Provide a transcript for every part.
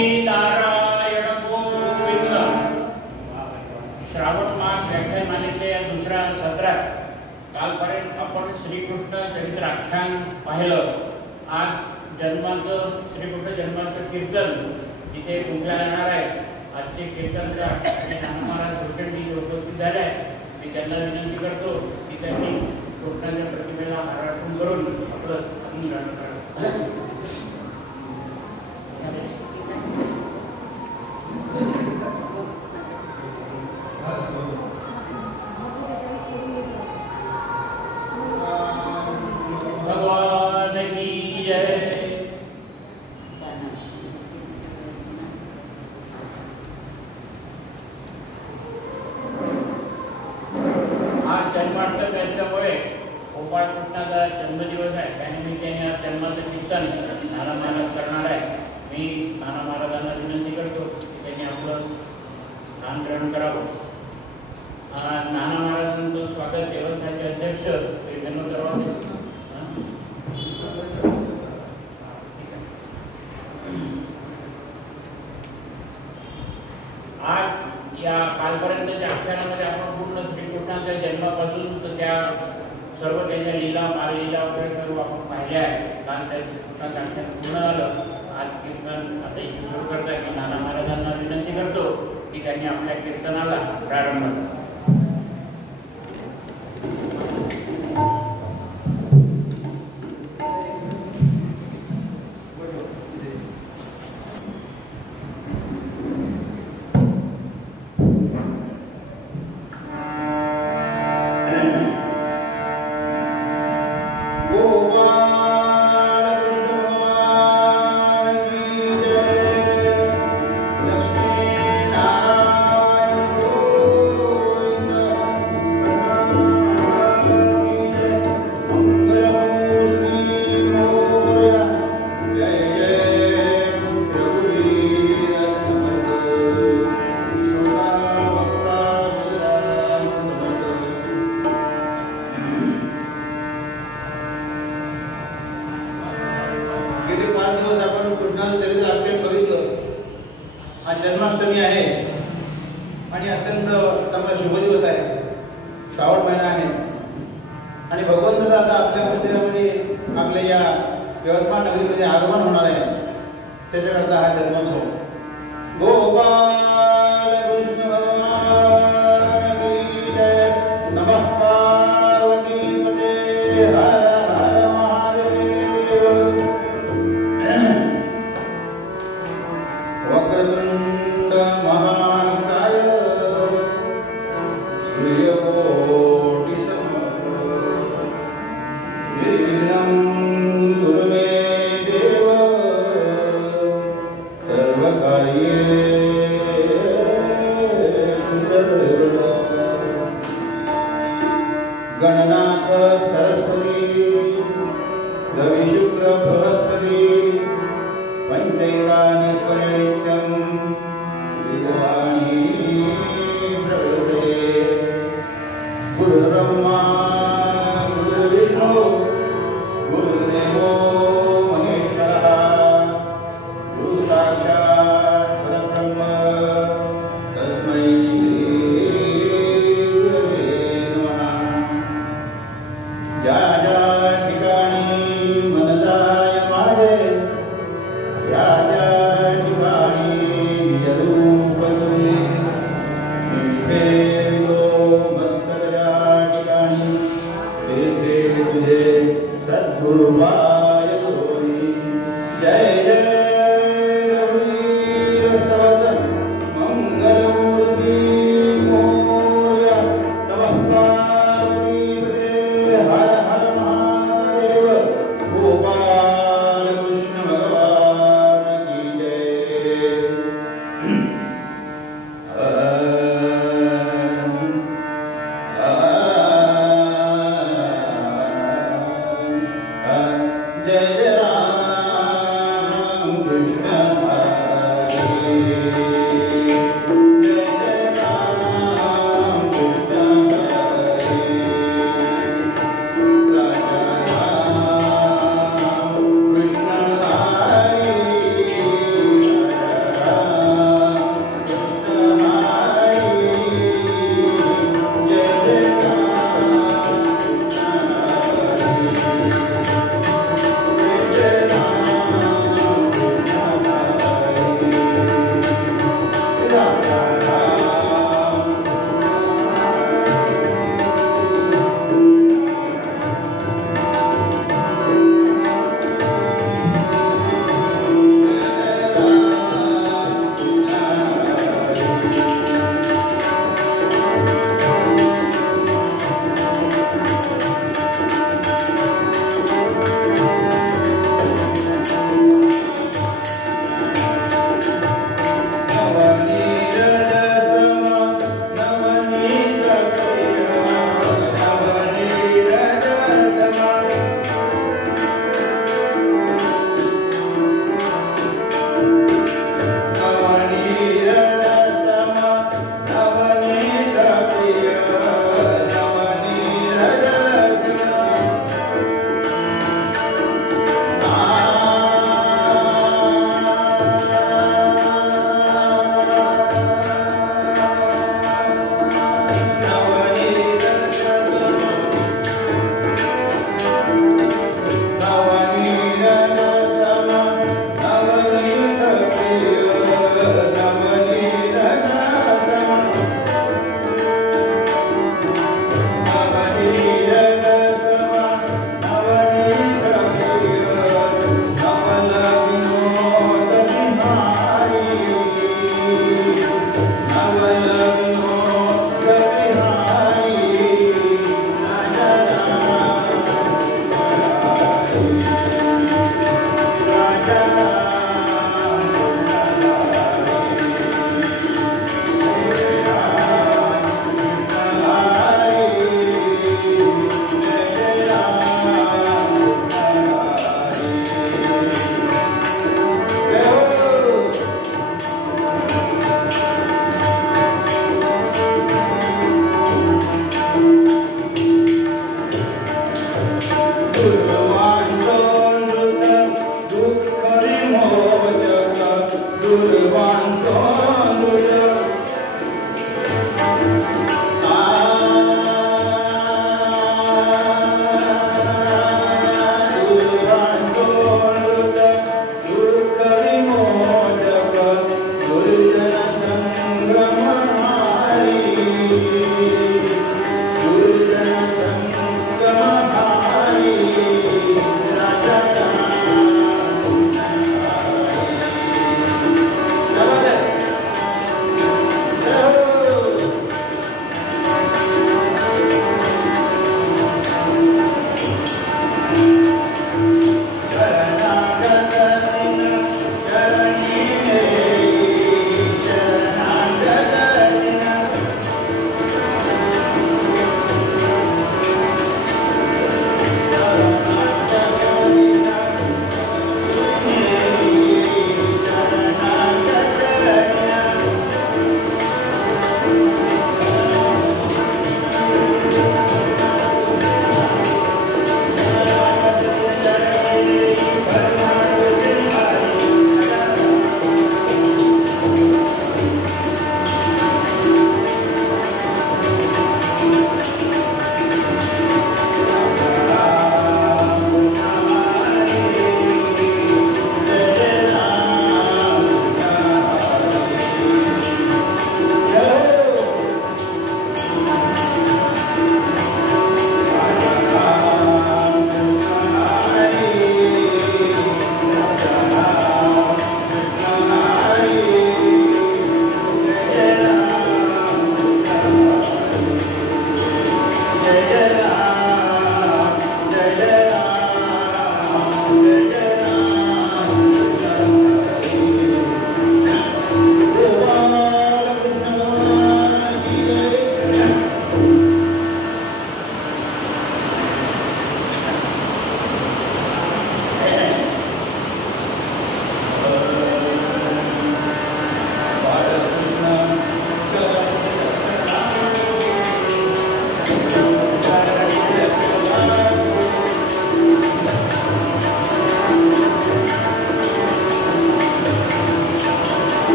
नारायण गोविंद. श्रावण मास व्याख्यानमालेच्या दुसऱ्या सत्रात कालपर्यंत आपण श्रीकृष्ण चरित्राख्यान पाहिलं. आज जन्माचं श्रीकृष्ण जन्माचं कीर्तन तिथे पूजा राहणार आहे. आजचे कीर्तनचा आणि महाराज भूषणजी उपस्थित झाले आहे. मी त्यांना विनंती करतो की त्यांनी कृष्णाच्या प्रतिमेला हारार्पण करून आपलं स्थान ग्रहण करावं. जन्माष्टमी असल्यामुळे गोपाळ कृष्णाचा जन्मदिवस आहे. त्यानिमित्ताने आज जन्माचं कीर्तन नाना महाराज करणार आहे. मी नाना महाराजांना विनंती करतो की त्यांनी आपलं स्थान ग्रहण करावं. नाना महाराजांचं स्वागत देवस्थानचे अध्यक्ष श्री धर्मधरवार आज या कालपर्यंतच्या आख्यानामध्ये आपण पूर्ण श्रीकृष्णाच्या जन्मापासून तर त्या सर्व त्यांच्या लीला बाललीला वगैरे सर्व आपण पाहिल्या आहे. काल त्या श्रीकृष्णाचं आख्यान पूर्ण आलं. आज कीर्तन आता इथे सुरू करता की नाना महाराजांना विनंती करतो की त्यांनी आपल्या कीर्तनाला प्रारंभ करा. जन्माष्टमी आहे आणि अत्यंत चांगला शुभ दिवस आहे. श्रावण महिना आहे आणि भगवंताचा आता आपल्या मंदिरामध्ये आपल्या या यवतमाळ नगरीमध्ये आगमन होणार आहे. त्याच्याकरता हा जन्मोत्सव. गोपाल कृष्ण भगवान की जय. नमः पार्वतीपते हर हर महादेव. वक्रतुंड महाकाय सूर्यकोटि समप्रभ निर्विघ्नं कुरु मे देव सर्वकार्येषु सर्वदा. गणनाथ सरस्वती रविशुक्र बृहस्पति पंचैतानीश्वरे नित्यं विद्वाणी प्रवृते. गुरुर्ब्रह्मा गुरुर्विष्णु गुरुर्देवो महेश्वरः. गुरु साक्षात् परब्रह्म तस्मै श्री गुरवे नमः.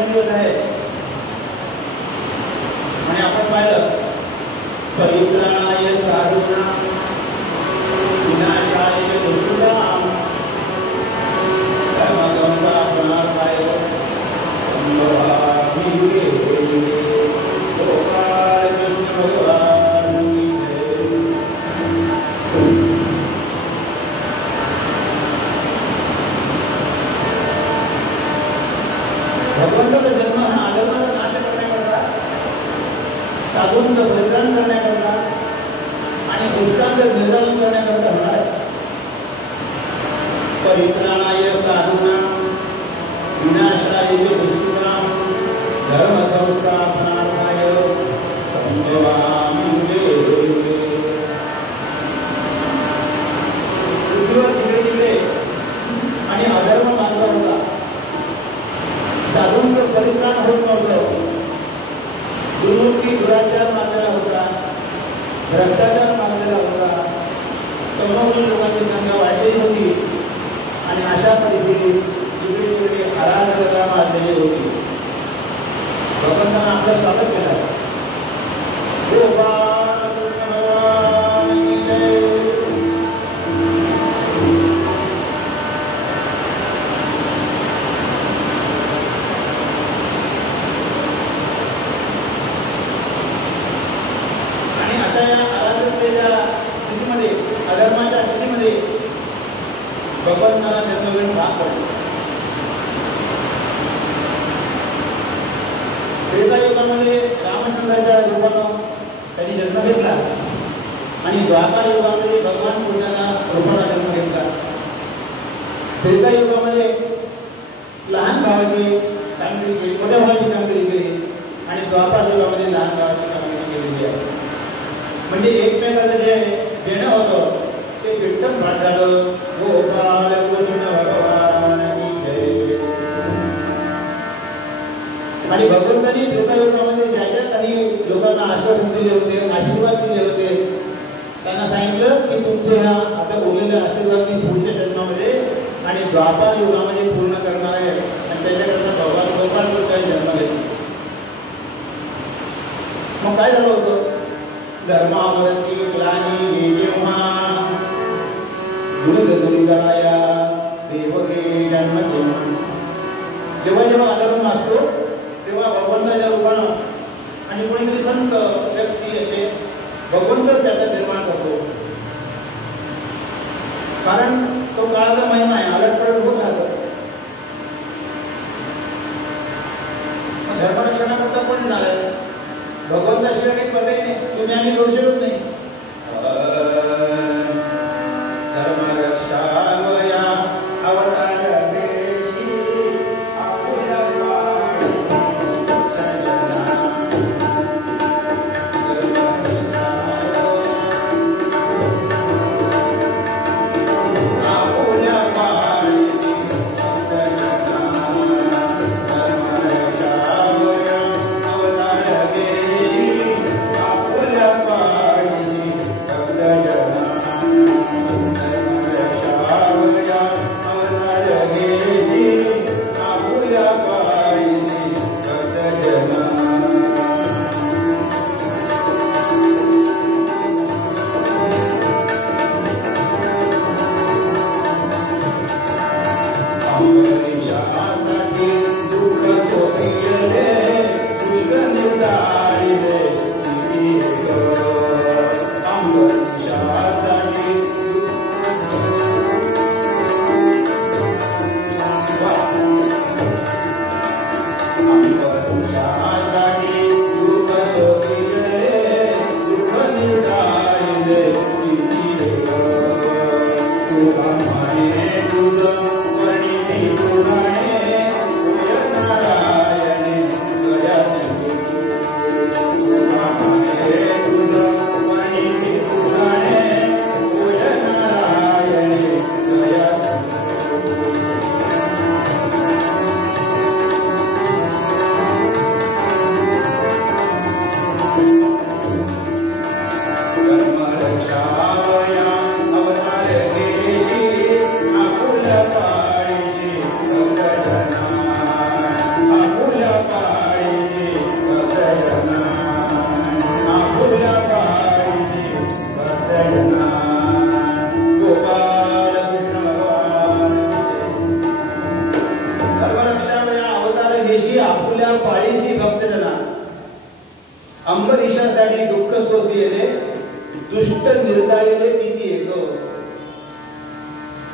जन्मदिवस आहे आणि आपण पाहिलं परित्राणाय साधूनां विनाशाय दुष्कृतां धर्मसंस्थापनार्थाय संभवामि गोपाल कृष्ण भगवान की जय। भगवंताचा जन्म हा अधर्माचा नाश करण्याकरता, साधूंचं परित्राण करण्याकरता आणि दुष्टांचं निर्दालन करण्याकरता होणार आहे। परित्राणाय साधूनां विनाशाय दुष्कृतां धर्मसंस्थापनार्थाय संभवामि पृथ्वीवर जिकडे जिकडे आणि अधर्म मार्ग होता, साधूंचं परित्राण होत नव्हतं, दुर्मुखी दुराचार मानलेला होता, भ्रष्टाचार मानलेला होता, तरुण लोकांची संख्या वाढलेली होती आणि अशा परिस्थितीत जिकडे तिकडे अराजकता माजलेली होती। भगवंतांना आपलं स्वागत केलं। गोपाल कृष्ण भगवान की जय। आणि अशा या अराजकतेच्या स्थितीमध्ये, अधर्माच्या स्थितीमध्ये भगवंतांना जन्मदिन भाग पडले। त्रेतायुगामध्ये रामचंद्राच्या रूपानं त्यांनी जन्म घेतला आणि द्वापर युगामध्ये भगवान कृष्णाला रूपाला जन्म घेतला। त्रेतायुगामध्ये लहान भावाची कामगिरी केली, मोठ्या भावाची कामगिरी केली आणि द्वापर युगामध्ये लहान भावाची कामगिरी केलेली आहे। म्हणजे एकमेकाचं जे देणं होतं ते विठ्ठल भाग झालं। गोपाल कृष्ण भगवान की जय। आणि भगवंतांनी त्रेतायुगामध्ये ज्या ज्या काही लोकांना आश्वासन दिले होते, आशीर्वाद दिले होते, त्यांना सांगितलं की तुमचे ह्या आता उरलेले आशीर्वाद मी पुढच्या जन्मामध्ये आणि द्वापर युगामध्ये पूर्ण करणार आहे। आणि त्याच्याकरता भगवान गोपाल कृष्णाने जन्म घेतला। मग काय झालं होतं? धर्मावरती ग्लानी जेव्हा दुर्गदुर्गाया देवके जन्मदिन, जेव्हा जेव्हा अधर्म असतो तेव्हा भगवंताच्या रूपानं आणि कोणीतरी संत व्यक्ती असे भगवंत त्याचा निर्माण करतो, कारण तो काळाचा महिमा आहे, अलटपलट होत राहतो। धर्मरक्षणाकरता कोण झालं? भगवंताशिवाय काही पर्याय नाही, तुम्ही आम्ही करू शकत नाही। धर्मरक्षावया अवतार देशी आपुल्या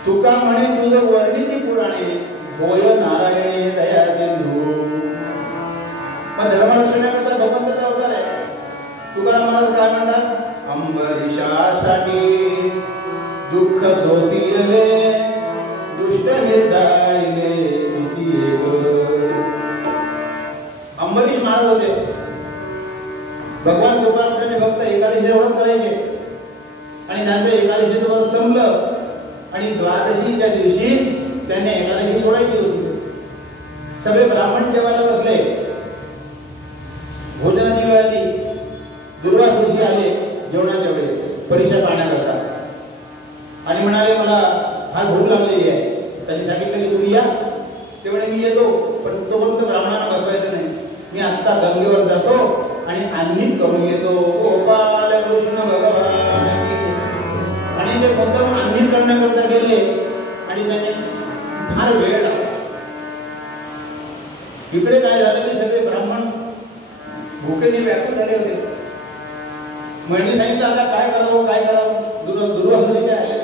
तुका म्हणे तुझं वर्णिती पुराणे होय नारायणे दया सिंधू. मग धर्मरक्षणाकरता भगवंताचा अवतार आहे. तुकाराम काय म्हणतात? अंबरीशासाठी दुःख सोसिले दुष्ट निर्दाळिले. अंबरीश महाराज होते. भगवान गोपाळकृष्णाचे भक्त एकादशीचे व्रत करायचे आणि त्यांचं एकादशीचं व्रत संपलं आणि द्वादशीच्या दिवशी त्याने एकादशी सोडायची होती. सगळे ब्राह्मण जेवायला बसले. भोजनाची वेळ आली. दुर्वास ऋषी आले जेवणाच्या वेळेस परीक्षा पाहण्याकरता आणि म्हणाले मला फार भूक लागलेली आहे. त्यांनी सांगितलं की तुम्ही या. ते म्हणे मी येतो पण तोपर्यंत ब्राह्मणांना बसवायचं नाही. मी आत्ता गंगेवर जातो आणि अन्नित करून येतो. गोपाल कृष्ण भगवान. आणि ते फक्त अन्नित करण्याकरता गेले आणि त्यांनी फार वेळ लागला. इकडे काय झालं की सगळे ब्राह्मण भुकेने व्याकुळ झाले होते. म्हणजे सांगितलं आता काय करावं काय करावं. दुर्वासुरीचे आले.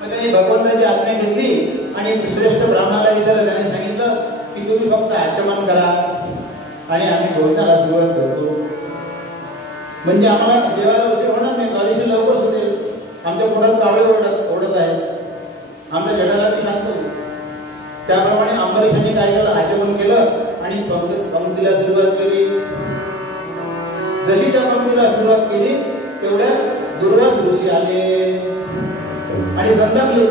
मग त्यांनी भगवंताची आज्ञा घेतली आणि श्रेष्ठ ब्राह्मणाला विचारलं. त्याने सांगितलं की तुम्ही फक्त आचमन करा आणि आम्ही भोजनाला सुरुवात करतो. म्हणजे आम्हाला जेवायला उशीर होणार नाही. द्वादशी लवकर सुटेल. आमच्या पोटात कावळे ओढत आहेत. आमच्या जडाला ती सांगतो. त्याप्रमाणे अंबरीशांनी काय केलं? आचमन केलं आणि पंक्तीला सुरुवात केली. जशी त्या पंक्तीला सुरुवात केली तेवढ्या दुर्वास ऋषी आले आणि संतापले.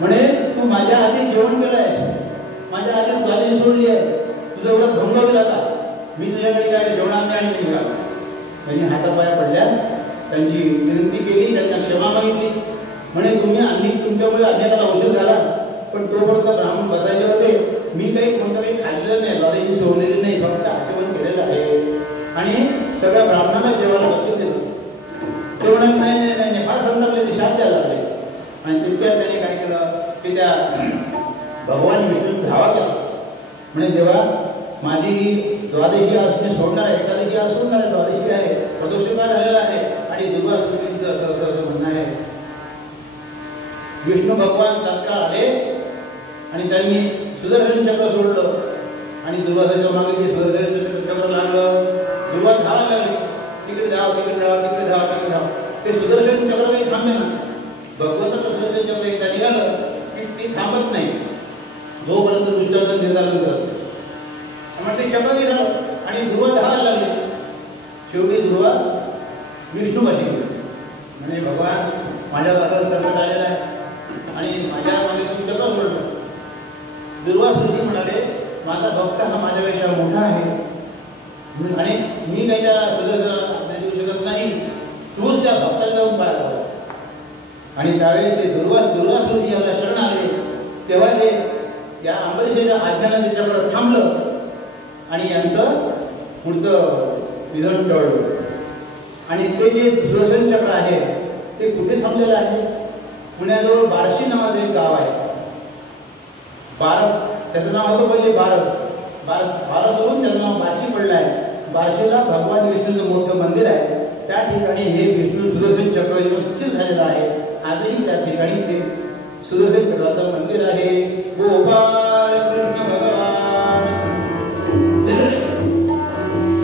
म्हणे तू माझ्या आधी जेवण केलंय, माझ्या आधी द्वादशी सोडली आहे, तुझं एवढं भंग होईल आता. मी तुझ्याकडे काय जेवणार आणि नाही का. त्यांनी हातापाया पडल्या. त्यांची विनंती केली. त्यांना क्षमा मागितली. म्हणे तुम्ही तुमच्यामुळे अन्याला उशीर झाला पण तोपर्यंत ब्राह्मण बसायचे होते. मी कोणतं काही खाल्लेलं नाही, द्वादशी सोडलेली नाही, फक्त आचमन केलेलं आहे आणि सगळ्या ब्राह्मणांना जेवायला बसतो दिलं. ते म्हणत नाही फार संतापले. ते शांत द्यायला लागले आणि तितक्यात त्याने काय केलं की त्या भगवान विष्णू धावा केला. म्हणजे तेव्हा माझी द्वादशी असणे सोडणार आहे, एकादशी आज सोडणार आहे, द्वादशी आहे, प्रदोषकाळ झालेला आहे आणि दुर्वासुरीचं असं म्हणणं आहे. विष्णू भगवान तत्काळ आले आणि त्यांनी सुदर्शन चक्र सोडलं आणि दुर्वासाच्या मागे जे सुदर्शन चक्र लागलं. दुर्वास धावायला लागले. तिकडे धाव तिकडे धाव तिकडे धाव तिकडे धाव. ते सुदर्शन चक्र काही थांबले ना. भगवंताचं सुदर्शन चक्र एकदा निघालं की ते थांबत नाही जोपर्यंत दुष्टाचं निर्धारण करत. मग ते चक्र निघालं आणि दुर्वास धावायला लागले. शेवटी दुर्वास विष्णूपाशी गेले. म्हणजे भगवान माझ्या हातात संकट आलेलं आहे आणि माझ्या मागे तुम्ही चक्र सोडलं. दुर्वास ऋषी म्हणाले माझा भक्त हा माझ्यापेक्षा मोठा आहे आणि मी काही त्या सुदर्शनाला देऊ शकत नाही. तूच त्या भक्ताला जाऊन पाहिला. आणि त्यावेळेस ते दुर्वास ऋषी याला शरण आले. तेव्हा ते या अंबरीशाच्या आज्ञानं ते चक्र थांबलं आणि यांचं पुढचं निधन टळलं. आणि ते जे सुदर्शन चक्र आहे ते कुठे थांबलेलं आहे? पुण्याजवळ बार्शी नावाचं एक गाव आहे. त्याचं नाव होतं पहिले बारसवरून त्याचं नाव बार्शी पडलं आहे. बार्शीला भगवान विष्णूचं मोठं मंदिर आहे. त्या ठिकाणी हे विष्णू सुदर्शन चक्र स्थिर झालेलं आहे. आजही त्या ठिकाणी ते सुदर्शन चक्राचं मंदिर आहे. गोपाळ कृष्ण भगवान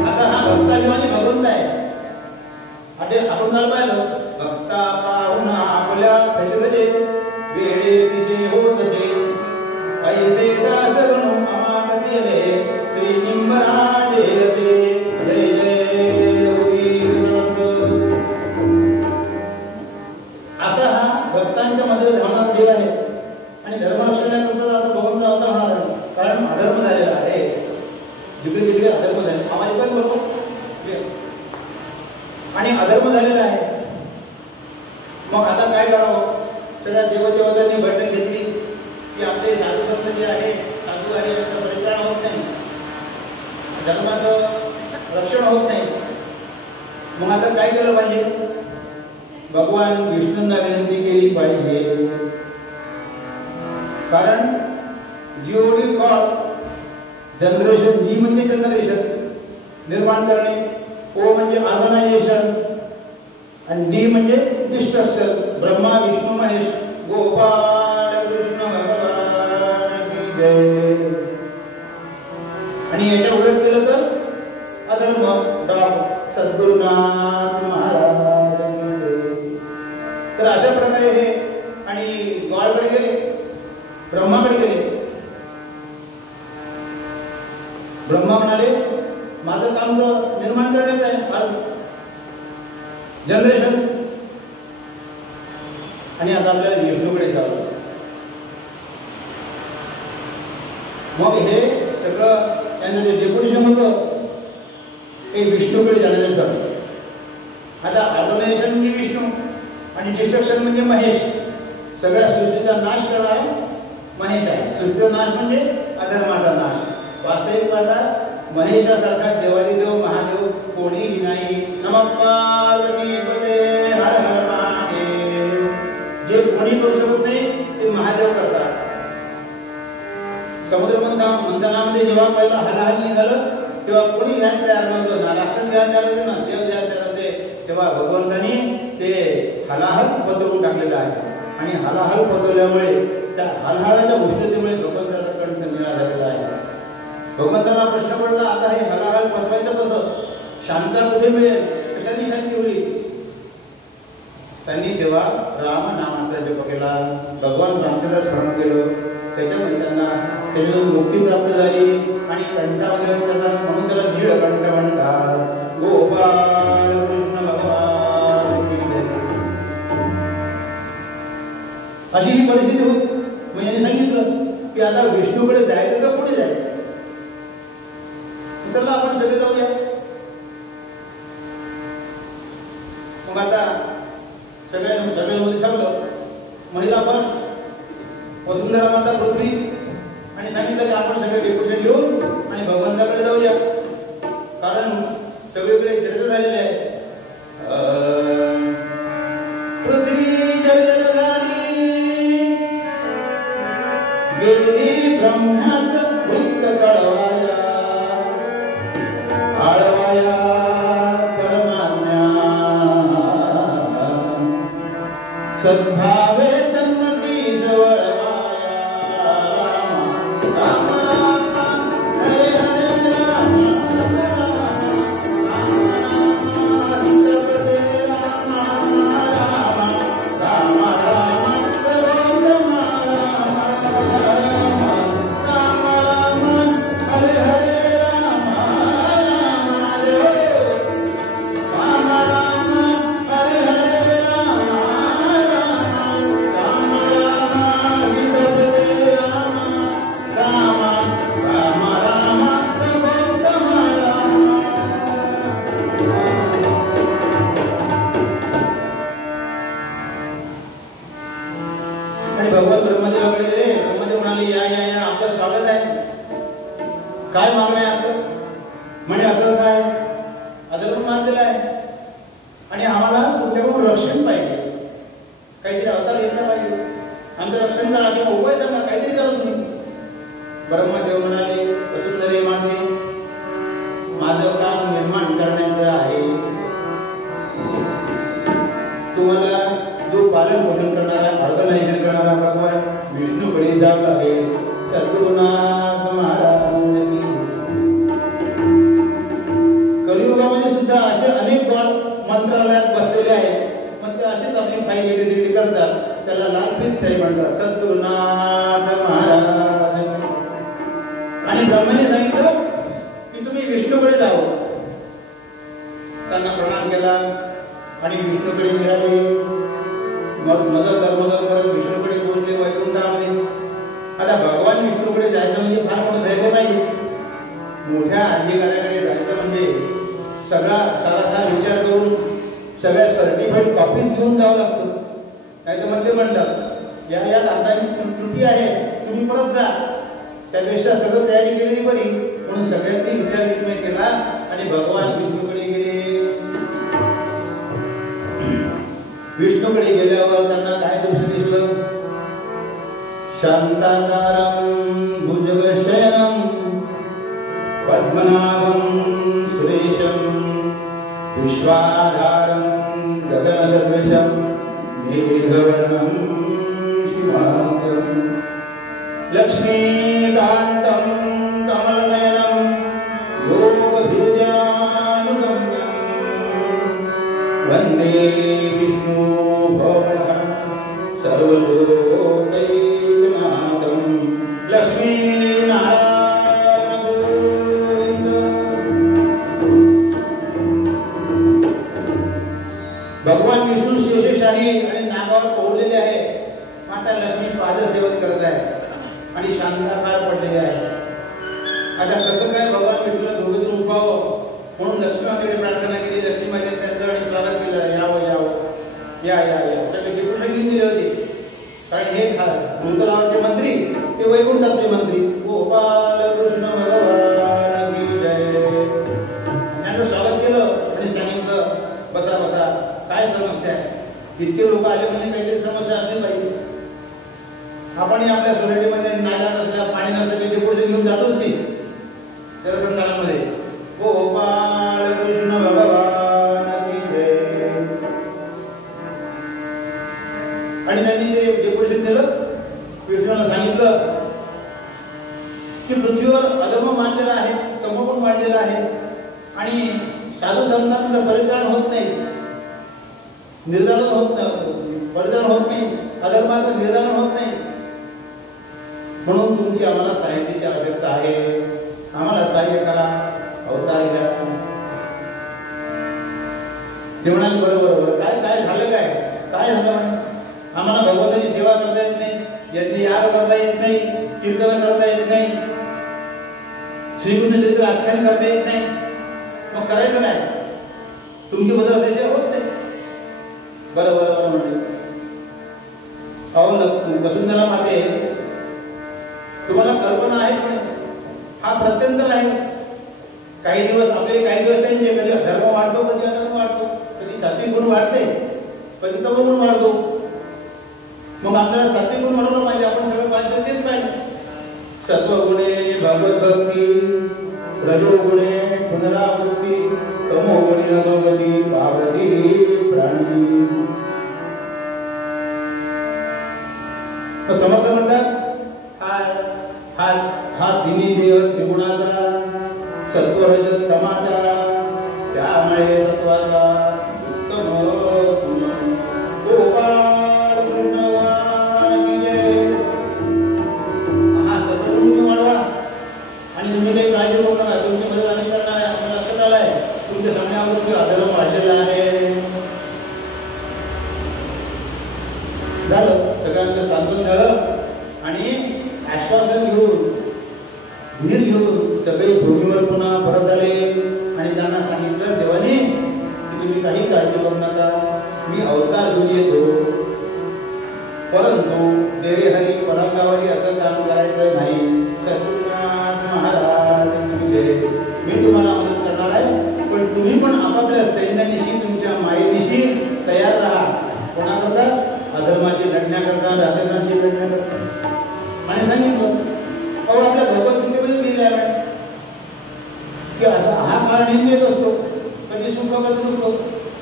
आता हा भक्ताभिमानी भगवंत आहे. आपण काय पाहिलं? भक्ता पाहुणा आपल्या फसदचे वेळे विषय होतचे ऐसे दासगणू आमात दिले श्री निंबराजे जय जय असा हा भक्तांच्या मध्ये धावणारा देव आहे. आणि धर्मरक्षणाकरता आता भगवंत होता होणार आहे. कारण अधर्म झालेला आहे. जिकडे तिकडे अधर्म झाले. आम्हाला पण बरोबर आणि अधर्म झालेला आहे. मग आता काय करावं? सगळ्या देवदेवतांनी बैठक घेतली की आपले साधू संत जे आहे साधू आहे यांचं परित्राण होत नाही, धर्माचं रक्षण होत नाही. मग आता काय केलं पाहिजे? भगवान विष्णूंना विनंती केली पाहिजे. कारण जीओडी गॉड जनरेशन, जी म्हणजे जनरेशन निर्माण करणे, ओ म्हणजे ऑर्गनायझेशन आणि डी म्हणजे डिस्ट्रक्शन. ब्रह्मा विष्णू महेश गोपाळ कृष्ण भगवान की जय. आणि याच्या उलट केलं तर अधर्म सद्गुरुनाथ महाराज की जय. तर अशा प्रकारे हे आणि गावाकडे गेले, ब्रह्माकडे गेले. ब्रह्मा म्हणाले माझं काम तर निर्माण करायचं आहे, जनरेशन. आणि आता आपल्याला विष्णूकडे जावं. मग हे सगळं त्यांचं जे डेप्युटेशन होतं ते विष्णूकडे जाण्याचं ठरलं. आता ऑर्गनायझेशन म्हणजे विष्णू आणि डिस्ट्रक्शन म्हणजे महेश. सगळ्या सृष्टीचा नाश करणारा महेश आहे. सृष्टीचा नाश म्हणजे अधर्माचा नाश. वास्तविक पाहता महेशासारखा देवादिदेव महादेव कोणीही नाही. नमः पार्वती पते हर हर महादेव. जे कोणी करू शकत नाही ते महादेव करतात. समुद्र मंथनामध्ये जेव्हा पहिला हलाहल निघालं तेव्हा कोणी घ्यायला तयार नव्हतं ना, राक्षस घ्यायला तयार होते ना देव घ्यायला तयार होते. तेव्हा भगवंतांनी ते हलाहल पसरवून टाकलेलं आहे. आणि हलाहल पसरवल्यामुळे त्या हलाहलाच्या उष्णतेमुळे भगवंताचा कंठ निळा झालेला आहे. भगवंताला प्रश्न पडला आता हे हलाहल पसवायचं कसं, शांतता कुठे मिळेल, कशाने शांती होईल. त्यांनी तेव्हा राम नामाचा जप केला, भगवान रामचंद्र स्मरण केलं. त्याच्यामुळे त्यांना त्याच्यातून मुक्ती प्राप्त झाली. आणि कंठामध्ये त्याचा म्हणून त्याला नीळकंठ म्हणतात. गोपाळ कृष्ण भगवान की जय. अशी ही परिस्थिती होती. म्हणजे सांगितलं की आता विष्णूकडे जायचं तर पुढे जायचं. तर आपण सगळे जाऊया. मग आता सगळ्यांमध्ये ठरलं. महिला फर्स्ट, वसुंधरा माता पृथ्वी. आणि सांगितलं की आपण सगळे डेप्युटेशन घेऊन आणि भगवंताकडे जाऊया. कारण सगळीकडे चर्चा झालेली आहे. पृथ्वी जल झाली गेली ब्रह्मास वृत्त कळवाया. आळवाया परमाज्ञा सद्भावे तन्मती जवळ. भगवान ब्रह्मदेवाकडे गेले. ब्रह्मदेव म्हणाले या या या आपलं स्वागत आहे. काय मागणं आहे आपलं. म्हणजे असं काय अधर्म मानलेला आहे आणि आम्हाला तुमच्याकडून रक्षण पाहिजे. काहीतरी अवतार घेतला पाहिजे. आमचं रक्षण करा किंवा उपाय सांगा, काहीतरी करा तुम्ही. ब्रह्मदेव म्हणाले वसुंधरे माते माझं काम निर्माण करण्याचं आहे. तुम्हाला जो पालन पोषण करणारा ऑर्गनायझेशन करणारा भगवान विष्णूकडे जावं लागेल. सद्गुरुनाथ महाराज की. कलियुगामध्ये सुद्धा असे अनेक गॉड मंत्रालयात बसलेले आहेत. मग ते असेच आपली फाईल एडिटिंग करतात. त्याला लालफीत साहेब म्हणतात. सद्गुरुनाथ महाराज. आणि ब्रह्माने सांगितलं की तुम्ही विष्णूकडे जावं. त्यांना प्रणाम केला आणि विष्णूकडे निघाले. मग मदत करत विष्णूकडे पोहोचले वैकुंठामध्ये. आता भगवान विष्णूकडे जायचं म्हणजे फार मोठं धैर्य पाहिजे. मोठ्या अधिकाऱ्याकडे जायचं म्हणजे सगळा सारासार विचार करून सगळ्या सर्टिफाईड कॉपीज घेऊन जावं लागतं. नाही तर मग ते म्हणतात या या दातांची त्रुटी आहे, तुम्ही परत जा. त्यापेक्षा सगळं तयारी केलेली बरी. म्हणून सगळ्यांनी विचार विनिमय केला आणि भगवान विष्णूकडे गेले. विष्णूकडे गेल्यावर त्यांना काय दृश्य दिसलं. शांताकारं भुजगशयनं पद्मनाभं सुरेशं विश्वाधारं गगनसदृशं मेघवर्णं लक्ष्मीकान्तं कमलनयनं योगभिर्यानुगम्यं वन्दे विष्णु भवनं सर्वलोकैकनाथं लक्ष्मीनारायण गोविंद। भगवान विष्णू शेषशाही आणि नागावर पोहलेले आहे। माता लक्ष्मी पादसेवन करत आहे आणि शांताकार पडलेली आहे। आता कसं काय भगवान विष्णूला दोघेजण उभावं म्हणून लक्ष्मी मातेकडे प्रार्थना केली। लक्ष्मी मातेने त्यांचं आणि स्वागत केलं, यावं यावं या या या तर विष्णूला घेऊन दिली होती, कारण हे मृतलावाचे मंत्री ते वैकुंठातले मंत्री। गोपाल कृष्ण भगवान की जय। त्यांचं स्वागत केलं आणि सांगितलं बसा बसा, काय समस्या आहे? इतके लोक आले म्हणजे काहीतरी समस्या असली पाहिजे। आपण आपल्या सोसायटीमध्ये नाला नसल्या पाणी नसलं की डेपोशन घेऊन जातोच की जलसंधारणामध्ये। गोपाल कृष्ण भगवान की जय। आणि त्यांनी ते डेपोशन केलं। कृष्णाला सांगितलं की पृथ्वीवर अधर्म मांडलेला आहे, तम पण मांडलेला आहे आणि साधू संतांचं परित्राण होत नाही, निर्धारण होत नाही, परिधान होत नाही, अधर्माचं निर्धारण होत नाही। म्हणून तुमची आम्हाला सहाय्याची आवश्यकता आहे, आम्हाला सहाय्य करा, अवतार घ्या। ते म्हणाले बरोबर, काय काय झालं, काय काय झालं? आम्हाला भगवंताची सेवा करता येत नाही, यज्ञ याग करता येत नाही, कीर्तन करता येत नाही, श्रीकृष्ण चरित्र आख्यान करता येत नाही, मग करायचं काय? तुमची मदत असायची होत नाही। बरोबर म्हणते अहो वसुंधरा माते, तुम्हाला कल्पना आहे पण हा प्रत्यंतर आहे। काही दिवस आपले, काही दिवस त्यांचे, कधी धर्म वाढतो, कधी अधर्म वाढतो, कधी सात्विक गुण वाढते, कधी तमो गुण वाढतो। मग आपल्याला सात्विक गुण वाढवलं पाहिजे, आपण सगळं पाहिजे तेच पाहिजे। सत्वगुणे भगवत भक्ती, रजोगुणे पुनरावृत्ती, तमोगुणे नदोगती पावती प्राणी। तो समर्थ म्हणतात हा तिन्ही देह त्रिगुणाचा, सत्व रज तमाचा, त्यामुळे सत्वाचा उत्तम गुण। गोपाल कृष्ण भगवान की जय। हा सत्वगुण वाढवा आणि तुम्ही काही काळजी करू नका, तुमच्या मध्ये आम्ही करणार आहे, आम्हाला लक्षात आलं आहे तुमच्या सामन्यावर अधर्म वाढलेला आहे। झालं सगळ्यांचं सांत्वन झालं आणि आश्वासन घेऊन धीर घेऊन सगळे भूमीवर पुन्हा परत आले आणि त्यांना सांगितलं देवाने की तुम्ही काही काळजी करू नका, मी अवतार घेऊन येतो, परंतु देरे हरी परंगावरी असं काम करायचं नाही। सद्गुरुनाथ महाराज की जय। मी तुम्हाला मदत करणार आहे, पण तुम्ही पण आपापल्या सैन्यानिशी, तुमच्या मायेनिशी तयार राहा। कोणाकरता? अधर्माची लढण्याकरता, राक्षसांची लढण्याकरता। आणि सांगितलं अहो आपल्या भगवद्गीतेमध्ये लिहिलं आहे की हा काळ नेहमी येत असतो, कधी सुख कधी दुःख,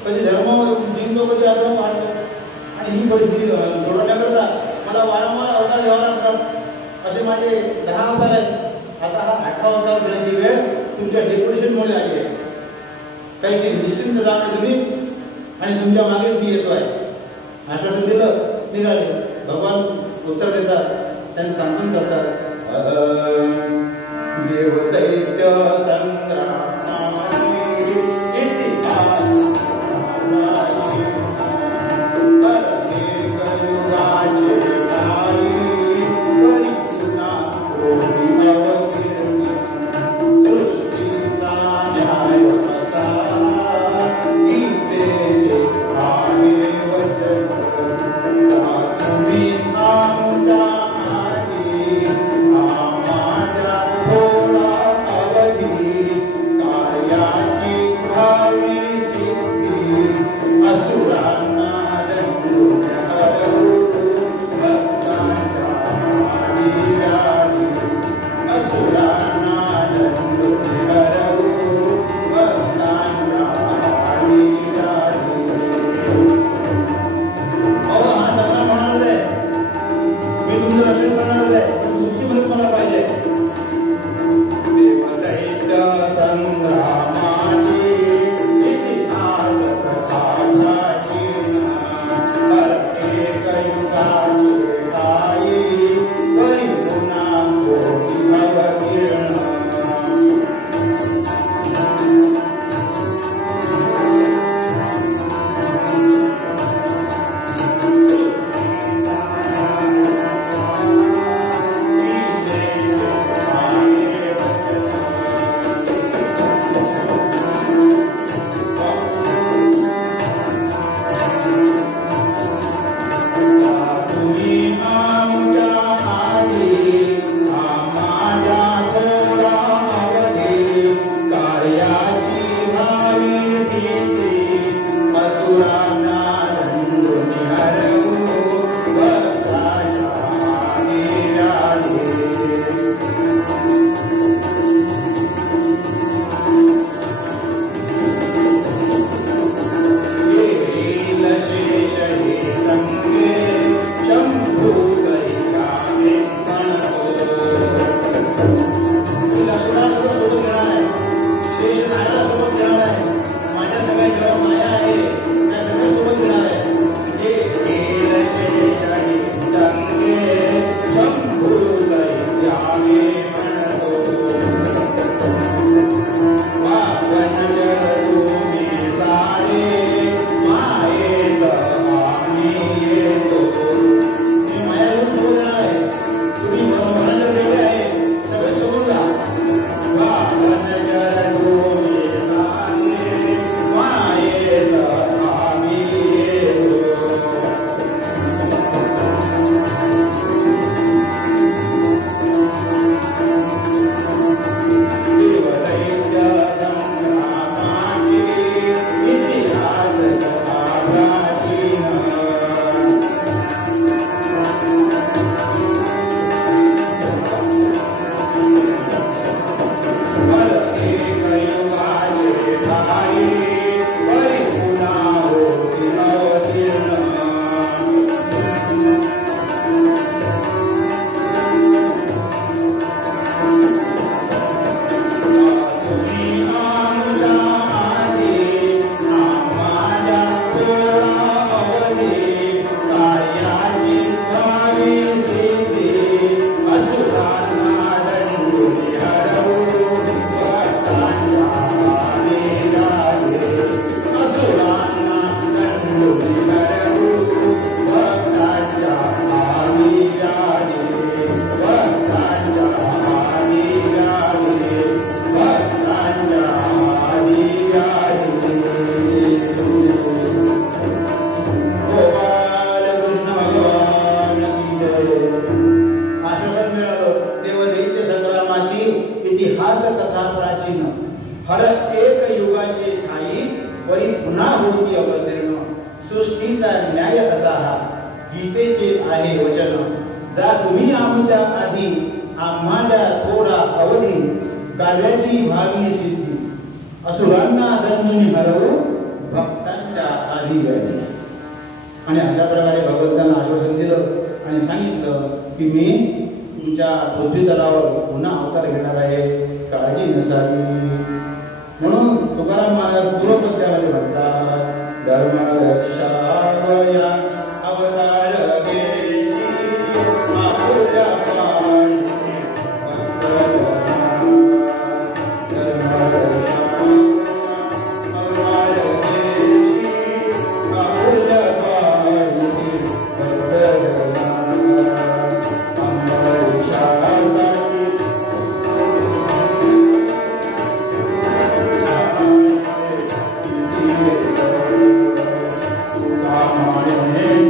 कधी धर्म जिंकतो, कधी अधर्म वाढतो। आणि ही परिस्थिती सोडवण्याकरता मला वारंवार अवतार घ्यावा लागतात। असे माझे 10 अवतार आहेत। आता हा 8वा अवतार घेण्याची वेळ तुमच्या डेप्युटेशनमुळे आली आहे। काही निश्चिंत जाणं तुम्ही आणि तुमच्या मागेच मी येतो आहे। आश्वासन दिलं, निघाले। भगवान उत्तर देतात, त्यांनी सांगून करतात देवदैत्य संग्रामाची कथा प्राचीन हर एक युगाचे ठाई वरी पुन्हा होती अवतीर्ण सृष्टीचा न्याय कसा हा गीतेचे आहे वचन जा तुम्ही आमच्या आधी आम्हाला थोडा अवधी कार्याची व्हावी सिद्धी असुरांना दंडून हरवू भक्तांच्या आधी गर्दी. आणि अशा प्रकारे भगवंतांना आश्वासन दिलं आणि सांगितलं की मी तुमच्या पृथ्वी तलावर पुन्हा अवतार घेणार आहे, काळजी नसावी. म्हणून तुकाराम महाराज पूर्वपद्यामध्ये म्हणतात धर्म रक्षावया अवतार घेशी आपुल्या पायी धर्म रक्षावया अवतार घेशी आपुल्या पायी Amen.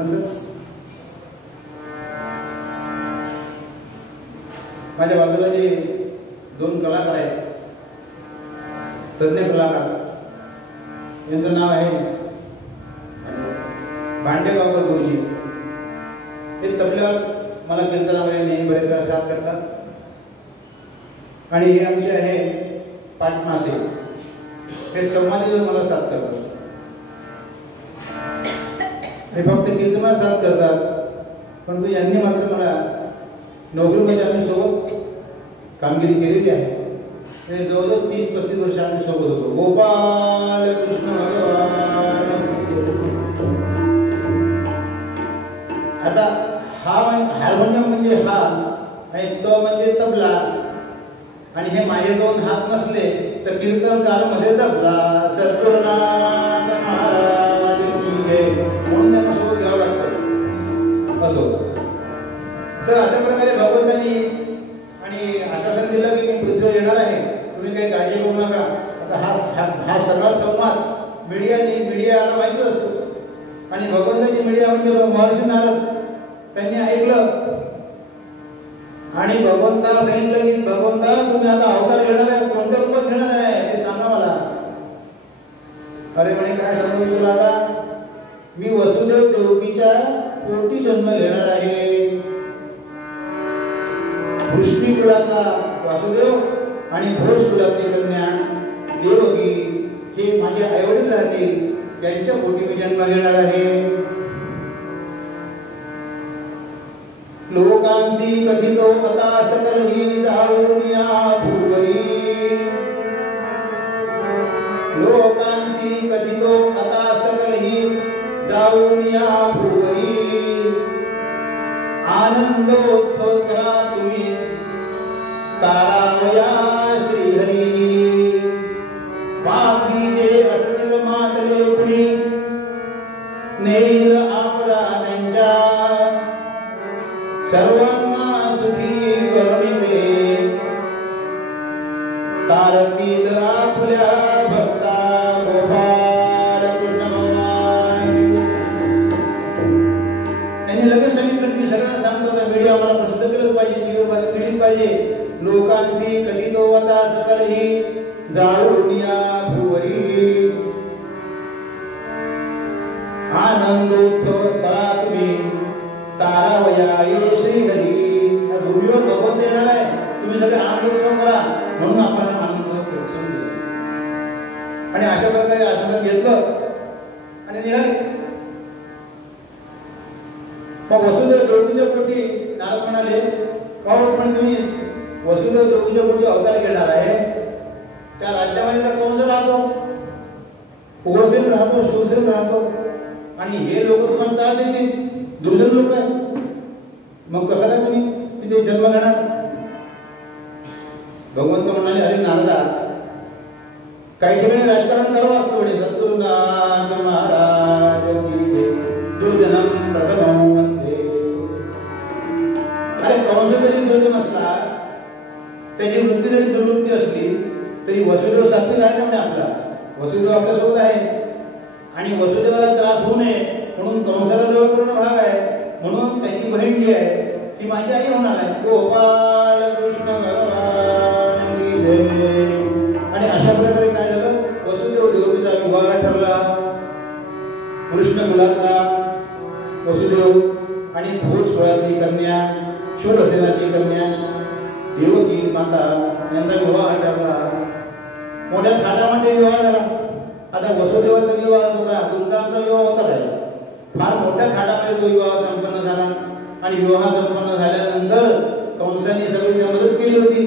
नंतर माझ्या बाजूला जे दोन कलाकार आहेत, तज्ञ कलाकार, यांचं नाव आहे भांडेगावकर गुरुजी. ते तबल्यावर मला कीर्तनामध्ये नेहमी बरेच वेळा साथ करतात. आणि हे आमचे आहे पाटमासे, हे संवादीवर मला साथ करतात. हे फक्त कीर्तनाला साथ करतात, परंतु यांनी मात्र मला नोकरीमध्ये आम्ही सोबत कामगिरी केलेली आहे. ते जवळजवळ 30-35 वर्ष आम्ही सोबत होतो. गोपाल कृष्ण भगवान. आता हार्मोनियम म्हणजे हात आणि तो म्हणजे तबला, आणि हे माझे दोन हात नसले तर कीर्तनकार मध्ये तबला सद्गुरुनाथ महाराज म्हणून त्यांना सोबत घ्यावं लागतं असं. तर अशा प्रकारे भगवंतांनी आणि आश्वासन दिलं की मी पृथ्वीवर येणार आहे, तुम्ही काही काळजी करू नका. आता हा सगळा संवाद मीडियाला माहितीच असतो. आणि भगवंताची मीडिया म्हणजे महर्षी नारद, त्यांनी ऐकलं आणि भगवंताला सांगितलं की भगवंता तुम्ही आता अवतार घेणार आहे, कोणत्या रूपात घेणार आहे हे सांगा मला. अरे म्हणे काय सांगू तुला, आता मी वसुदेव देवकीच्या पोटी जन्म घेणार आहे. वृष्णी कुलाचा वासुदेव आणि भोज कुलातली कन्या देवकी हे माझे आईवडील राहतील, त्यांच्या पोटी मी जन्म घेणार आहे. लोकांची कथितो कथा सकल ही जाऊन या भूवरी. लोकांची कथितो कथा सकल ही जाऊन या भूवरी. आनंदोत्सव करा तुम्ही तारावया श्रीहरी. पापी जे असतील मातले कुणी नेईल आपला त्यांच्या. सर्वांना सुखी करुणिते तारतील आपल्या भक्ता गोपाल कृष्ण भगवान. त्यांनी लगेच सांगितलं की सगळ्यांना सांगतो तर मीडिया आम्हाला प्रसिद्ध केलं पाहिजे, टीव्हीवर दिलीच पाहिजे. लोकांशी कथितो आता सकलही जाळून या भुवरी. आनंदोत्सव करा तुम्ही तारावया ये श्रीहरी. भूमीवर भगवंत येणार आहे, तुम्ही सगळे आनंदोत्सव करा म्हणून आपण आनंदोत्सव केला. आणि अशा प्रकारे आशीर्वाद घेतलं आणि निघाले. मग वसुदेव देवकीच्या पोटी नारद म्हणाले, पण तुम्ही वसुदेव देवकीच्या पोटी अवतार घेणार आहे, त्या राज्यामध्ये तर कंस राहतो, उग्रसेन राहतो, शिवसेन राहतो, आणि हे लोक तुम्हाला त्रास देतील, दुर्जन लोक आहे. मग कसं काय तुम्ही तिथे जन्म घेणार. भगवंत म्हणाले, अरे नारदा, काही ठिकाणी राजकारण करावं लागतं म्हणे. सद्गुरुनाथ महाराज दुर्जनम प्रथम वंदे. अरे कंस जरी दुर्जन असला, त्याची वृत्ती जरी दुर्वृत्ती असली तरी वसुदेव सात्विक आहे म्हणजे आपला वसुदेव आपल्यासोबत आहे. आणि वसुदेवाला त्रास होऊ नये म्हणून कंसाला जवळ पूर्ण भाग आहे, म्हणून त्याची बहीण जी आहे ती माझी आई होणार आहे. गोपाल कृष्ण भगवान की जय. आणि अशा प्रकारे काय झालं, वसुदेव देवकीचा विवाह ठरला. कृष्ण कुलातला वसुदेव आणि भोज कुळातली कन्या शूरसेनाची कन्या देवकी माता यांचा विवाह ठरला. मोठ्या थाटामध्ये विवाह झाला. आता वसुदेवाचा विवाह होता, तुमचा आमचा विवाह होता झाला. फार मोठ्या थाटामध्ये तो विवाह संपन्न झाला. आणि विवाह संपन्न झाल्यानंतर कंसाने सगळी त्या मदत केली होती.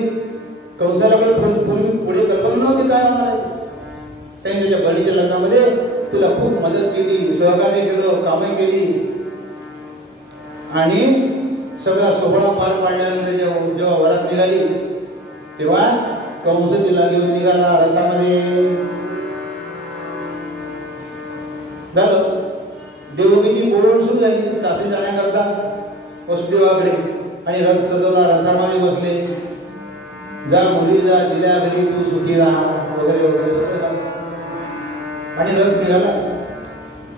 कंसाला काही पुढे कल्पना नव्हती काय होणार आहे. त्यांनी त्याच्या बहिणीच्या लग्नामध्ये तुला खूप मदत केली, सहकार्य केलं, कामे केली. आणि सगळा सोहळा पार पाडल्यानंतर जेव्हा वरात निघाली तेव्हा कंस तिला घेऊन निघाला रथामध्ये. झालं, देवकीची बोलवण सुरू झाली सासरी जाण्याकरता वसुदेवाकडे. आणि रथ सजवला, रथामध्ये बसले. जा मुली जा, दिल्या घरी तू सुखी राहा वगैरे वगैरे सगळं. आणि रथ निघाला.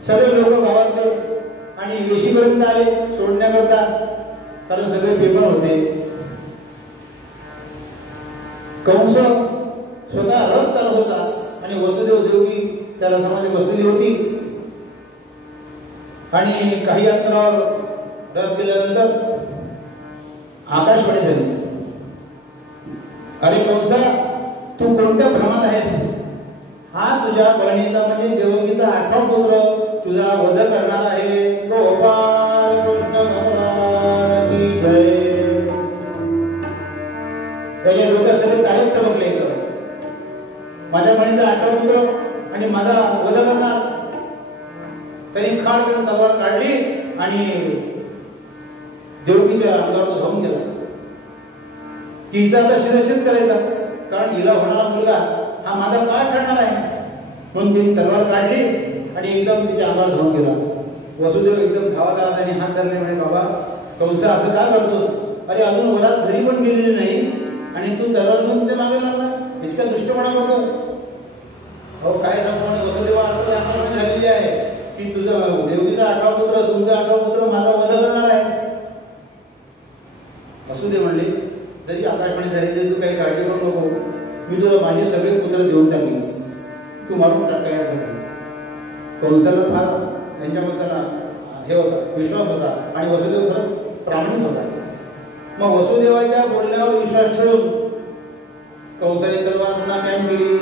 सगळे लोक गावातले आणि वेशीपर्यंत आले सोडण्याकरता, कारण सगळे पेपर होते. कंस स्वतः रथ चालवत होता आणि वसुदेव देवकी त्या रथामध्ये बसलेली होती. आणि काही अंतरावर रथ गेल्यानंतर आकाशवाणी झाली, अरे कंसा, तू कोणत्या भ्रमात आहेस? हा तुझ्या बहिणीचा म्हणजे देवकीचा 8वा पुत्र तुझा वध करणार आहे. गोपाल कृष्ण भगवान की जय. त्याच्या डोक्यात सगळे तारेच चमकले. माझ्या बहिणीचा 8वा पुत्र आणि माझा वध करणार. त्यांनी खाड करून तलवार काढली आणि देवकीच्या अंगावर धावून गेला. तिचा आता शिरच्छेद करायचा, कारण हिला होणारा मुलगा हा माझा काळ ठरणार आहे. म्हणून तिने तलवार काढली आणि एकदम तिच्या अंगावर धावून गेला. वसुदेव एकदम धावत आला आणि हात धरले, म्हणे बाबा कंस असं का करतोस? अरे अजून वरात घरी पण गेलेली नाही आणि तू तलवार घेऊन तुझ्या मागे लागला, इतका दुष्टपणा करतो. अहो काय सांगतो, वसुदेवा असं आंदोलन झालेली आहे की तुझं देवकीचा 8वा पुत्र तुमचा 8वा पुत्र माझा वध करणार आहे. वसुदेव म्हणले, जरी आकाशवाणी झाली तरी तू काही काळजी करू नको, मी तुला माझे सगळे पुत्र देऊन टाकेन, तू मारून टाकायला झाली. कंसाला फार त्यांच्याबद्दल हे होता, विश्वास होता आणि वसुदेव खरंच प्रामाणिक होता. मग वसुदेवाच्या बोलण्यावर विश्वास ठेवून कंसाने तलवार पुन्हा कायम केली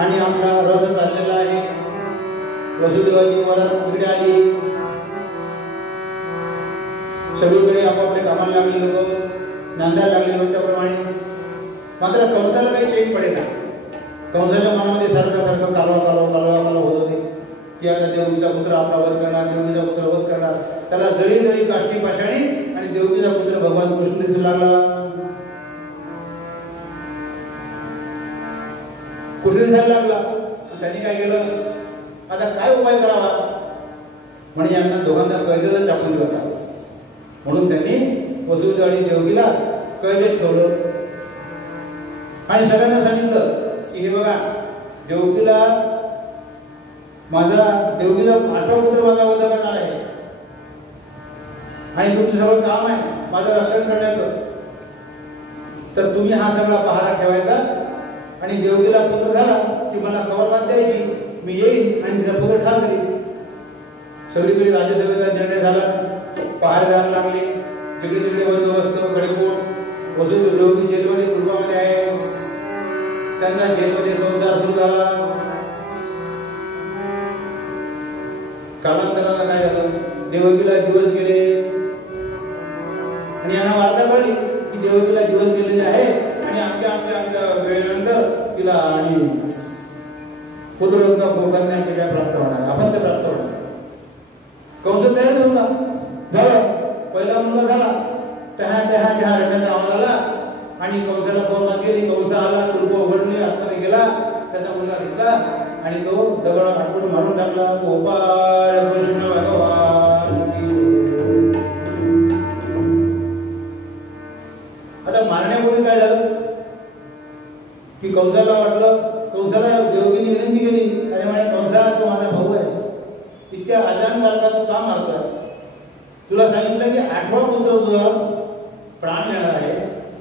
आणि आमचा रथ चाललेला आहे. वसुदेवाची वरात तिकडे आली, सगळीकडे आपापल्या कामाला लागले लोक, नांदायला लागले रोजच्याप्रमाणे. मात्र कंसाला काही चेन पडेना. कंसाच्या मनामध्ये सारखं कालवा होत होते की आता देवकीचा पुत्र आपला वध करणार, देवकीचा पुत्र वध करणार. त्याला जळी जळी काष्टी पाषाणी आणि देवकीचा पुत्र भगवान कृष्ण दिसू लागला. कुठे दिसायला लागला. त्यांनी काय केलं, आता काय उपाय करावा, म्हणजे यांना दोघांना कैदेत टाकून दिला. म्हणून त्यांनी वसुदेव आणि देवकीला कैदेत ठेवलं आणि सगळ्यांना सांगितलं की हे बघा, देवकीचा 8वा पुत्र माझा वध करणार आहे आणि तुमचं सगळं काम आहे माझं रक्षण करण्याचं. तर तुम्ही हा सगळा पहारा ठेवायचा आणि देवकीला पुत्र झाला की मला कवरबाद द्यायची, मी येईन आणि तिचा पुत्र ठार करीन. सगळीकडे राज्यसभेचा निर्णय झाला, पहारेदार लागले, तिकडे तिकडे बंदोबस्त, कडेकोट. वसुदेव देवकी जेलमध्ये कुटुंबामध्ये आहे, त्यांना जेलमध्ये संसार सुरू झाला. कालांतराला काय झालं, देवकीला दिवस गेले आणि यांना वार्ता कळली की देवकीला दिवस गेलेले आहे आणि आमच्या वेळेनंतर तिला आणि पुत्ररत्न भोगण्याचे काय प्राप्त होणार, अपत्य प्राप्त होणार. कंस तयार होता, झालं पहिला मुलगा झाला, टहा रडण्याचा आवाज आला आणि कंसाला फोन केली. कंस आला, कुलप उघडले, आतमध्ये गेला, त्याचा मुलगा घेतला आणि तो दगड आठवून मारून टाकला. गोपाळ कृष्ण भगवान. आता मारण्यापूर्वी काय झालं की कंसाला वाटलं, कंसाला देवकीने विनंती केली, अरे म्हणे कंसा, तो माझा भाऊ आहे, इतक्या अजान सारखा तू का मारतोय? तुला सांगितलं की 8वा पुत्र तुझा प्राण येणार आहे,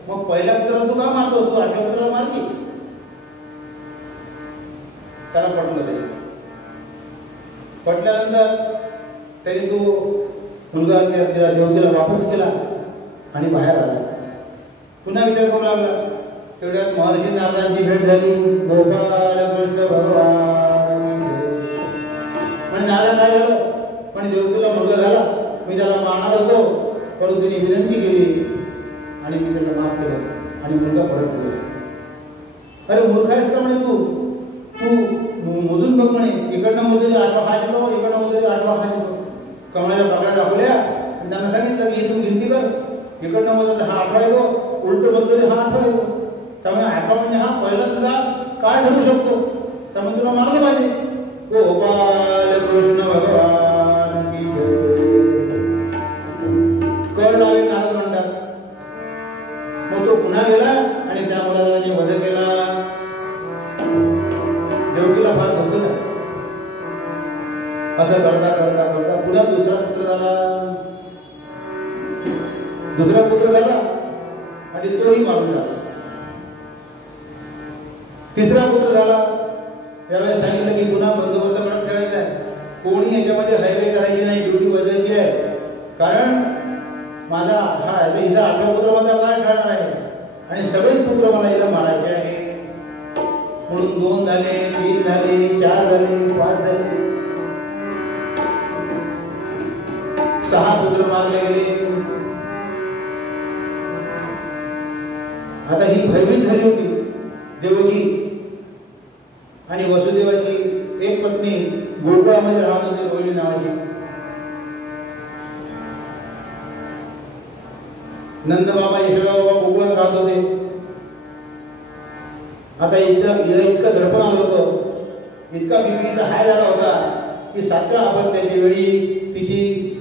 मग पहिल्या पुत्राला तू का मारतो? तू 8व्या पुत्राला मारती. त्याला पटलं ते. पटल्यानंतर त्यांनी तो मुलगा त्या देवतेला वापस केला आणि बाहेर आला. पुन्हा विचार करू लागला. तेवढ्यात महर्षी नारदांची भेट झाली. गोपाल कृष्ण भगवान. म्हणजे नारद काय झालं, पण देवतेला मुलगा झाला, मी त्याला मारणार होतो, परंतु तिने विनंती केली आणि मी त्याला माफ केलं आणि मुलगा परत गेला. अरे मूर्ख आहेस का म्हणे तू मोजून बघ म्हणे, इकडनं मोजले 8वा हा शिकलो, इकडनं मोजले 8वा हा शिकलो. कमळाच्या पाकळ्या दाखवल्या आणि त्यांना सांगितलं की तू गिनती कर, इकडनं मोजले हा 8वा येतो, उलट मोजले हा 8वा येतो. त्यामुळे 8वा म्हणजे हा पहिला तुझा काय ठरू शकतो, त्यामुळे तुला मारलं पाहिजे. गोपाल कृष्ण भगवान की कळ लावे नारद म्हणतात. मग तो पुन्हा गेला आणि त्या मुलाला वध केला. देवकीला फार दुःख झालं. असं करता करता करता पुन्हा दुसरा पुत्र झाला आणि तोही मारून झाला. तिसरा पुत्र झाला. त्यावेळेस सांगितलं की पुन्हा बंदोबस्त म्हणून ठेवायचा आहे, कोणी याच्यामध्ये हायवे करायची नाही, ड्युटी बजायची आहे. कारण माझा हिचा 8वा पुत्र माझा काय ठरणार आहे आणि सगळेच पुत्र मला हिला मारायचे आहे. म्हणून 2 झाले, 3 झाले, 4 झाले, 5 झाले, 6 पुत्र मारले गेले. आता ही भयभीत झाली होती देवकी आणि वसुदेवाची एक पत्नी गोकुळामध्ये राहत होती रोहिणी नावाची. नंद बाबा यशोदा बाबा गोकुळात राहत होते. आता हिला इतकं झडपण आलं होतं, इतका बीपीचा हाय झाला होता की 7व्या अपत्याच्या वेळी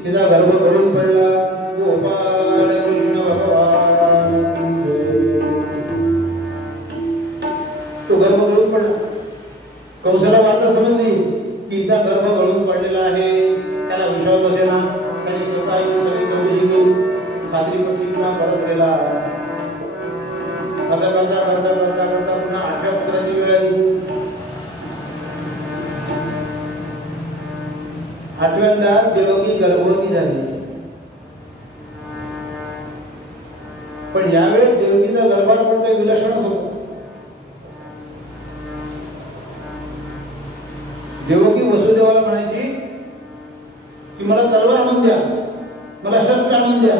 तिचा गर्भ भरून पडला. गोपाळ कृष्ण भगवान, तो गर्भ भरून पडला. कंसाला वार्ता समजली की हिचा गर्भ गळून पडलेला आहे. त्याला विश्वास बसेना. त्याने स्वतः येऊन सगळी चौकशी केली, खात्री पटली, पुन्हा परत गेला. असं करता करता करता करता पुन्हा 8व्या पुत्राची वेळ आली. 8व्यांदा देवकी गर्भवती झाली. पण यावेळेस देवकीचा गर्भात काही विलक्षण होतो. देवकी वसुदेवाला म्हणायची की मला तलवार आणून द्या, मला शस्त्र आणून द्या,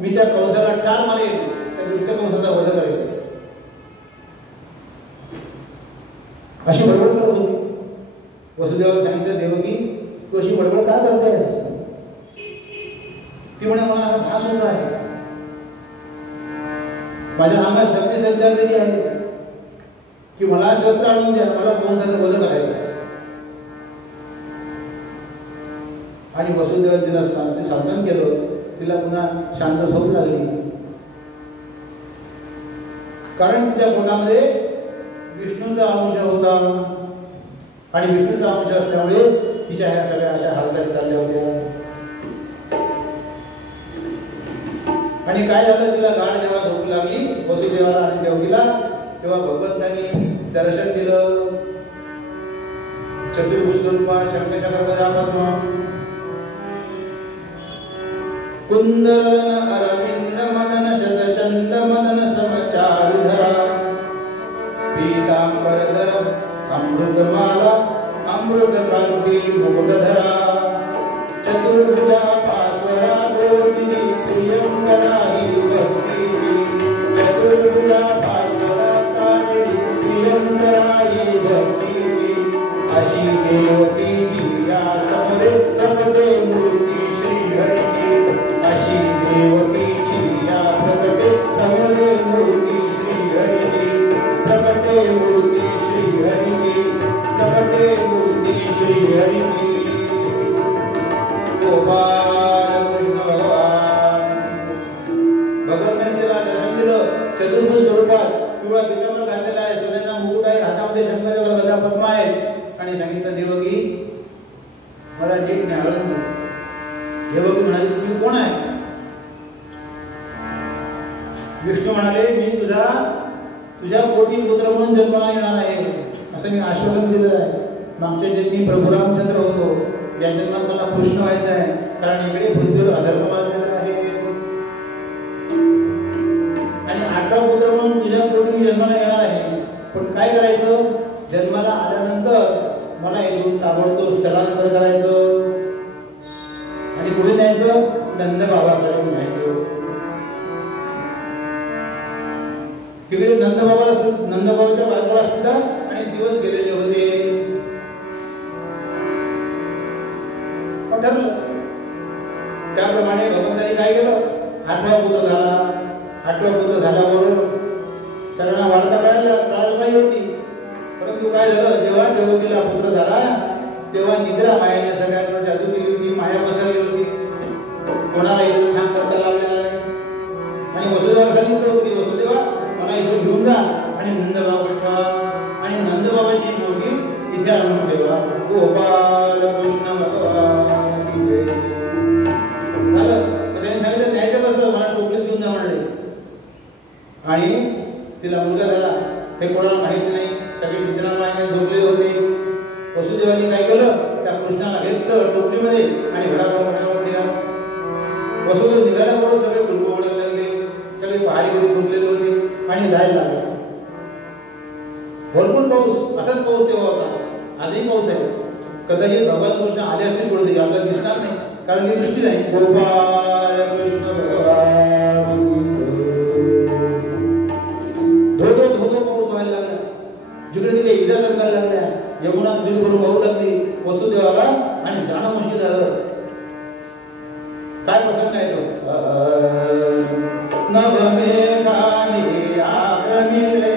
मी त्या कंसाला ठार मारेन, त्या दुष्ट कंसाचा वध करेन. अशी बडबड करत होती. वसुदेवाला सांगितलं, देवकी तू अशी बडबड का करतेस? ती म्हणे, मला असा भास होत आहे, माझ्या अंगात शक्ती संचारलेली आहे की मला शस्त्र आणून द्या, मला कंसाचा वध करायचा आहे. आणि वसुदेवा तिला सांत्वन केलं. तिला पुन्हा शांत झोप लागली. कारण तिच्या पोटामध्ये विष्णूचा अंश होता आणि विष्णूचा अंश असल्यामुळे तिच्या ह्या सगळ्या अशा हालचाली चालल्या होत्या. आणि काय झालं, तिला गाढ जेव्हा झोप लागली वसुदेवाला आणि देवकीला, तेव्हा भगवंतांनी दर्शन दिलं. चतुर्भुज स्वरूपात शंखचक्र गदा कुंदन अरविंद मदन शतचंद मदन समचारुधरा पीतांबरधर अमृतमाला अमृतकांती मुकुटधरा चतुर्भुजा पार्श्वरा गोविंदी प्रियंकरा ही भक्ती. चतुर्भुजा पार्श्वरा कावेरी प्रियंकरा ही भक्ती. अशी देवकी या समरे प्रकटे मूर्ती श्रीहरी. अशी देवकी या प्रकटे समरे मूर्ती श्रीहरी. प्रकटे मूर्ती श्रीहरी. प्रकटे मूर्ती श्रीहरी. गोपाल कृष्ण भगवान. भगवंतांनी त्याला दर्शन दिलं चतुर्भुज स्वरूपात. पिवळा पितांबर घातलेला आहे, सोन्याचा मुकुट आहे, हातामध्ये शंखचक्र गदा पद्म आहे. आणि सांगितलं, देवकी मला नीट न्यावळून दे. देवकी म्हणाली, तुम्ही कोण आहे? विष्णू म्हणाले, मी तुझ्या पोटी पुत्र म्हणून जन्माला येणार आहे, असं मी आश्वासन दिलेलं आहे. मागच्या जन्मी प्रभू रामचंद्र होतो, या जन्मात मला कृष्ण व्हायचं आहे, कारण इकडे पृथ्वीवर अधर्म मारलेला आहे. आणि 8वा पुत्र म्हणून तुझ्या पोटी मी जन्माला येणार आहे. पण काय करायचं, जन्माला आल्यानंतर मला इथून ताबडतोब स्थलांतर करायचं आणि कुठे न्यायचं, नंद बाबाकडे न्यायचं. तिकडे नंदबाबाच्या बाजूला सुद्धा आणि दिवस गेलेले होते. ठरलं त्याप्रमाणे भगवंतांनी काय केलं, 8वा पुत्र झाला. 8वा पुत्र झाल्याबरोबर सगळ्यांना वार्ता करायला पाहिजे होती. परंतु काय झालं, जेव्हा देवकीला पुत्र झाला तेव्हा निद्रा मायाने सगळ्यांवर जादू केली होती, माया पसरली होती, कोणाला इथं ठाम करता लागलेला नाही. आणि वसुदेवाला सांगितलं होतं की वसुदेवा मला इथं घेऊन जा आणि नंदबाबा ठेवा आणि नंदबाबाची मुलगी इथे आणून ठेवा. गोपाल कृष्ण भगवान. हे कोणाला माहिती नाही. सगळे मित्रांना झोपले होते. वसुदेवाने काय केलं, त्या कृष्णाला घेतलं टोपलीमध्ये आणि घडावर दिला. वसुदेव निघाल्याबरोबर सगळे गुलगो ओढायला लागले. सगळे पहाडीमध्ये फुटलेले होते आणि जायला लागले. भरपूर पाऊस, असाच पाऊस तेव्हा होता. आजही पाऊस आहे. कदाचित भगवान कृष्ण आले असतील पुढे, आपल्याला दिसणार नाही कारण ती दृष्टी नाही. गोपाळ कृष्ण भगवान धो धो पाऊस व्हायला लागला. जिकडे तिकडे इजा करायला लागल्या. यमुना नदी भरून वाहू लागली वसुदेवाला आणि जाणं मुश्किल झालं. काय प्रसंग आहे तो, नवमेघाने आक्रमिले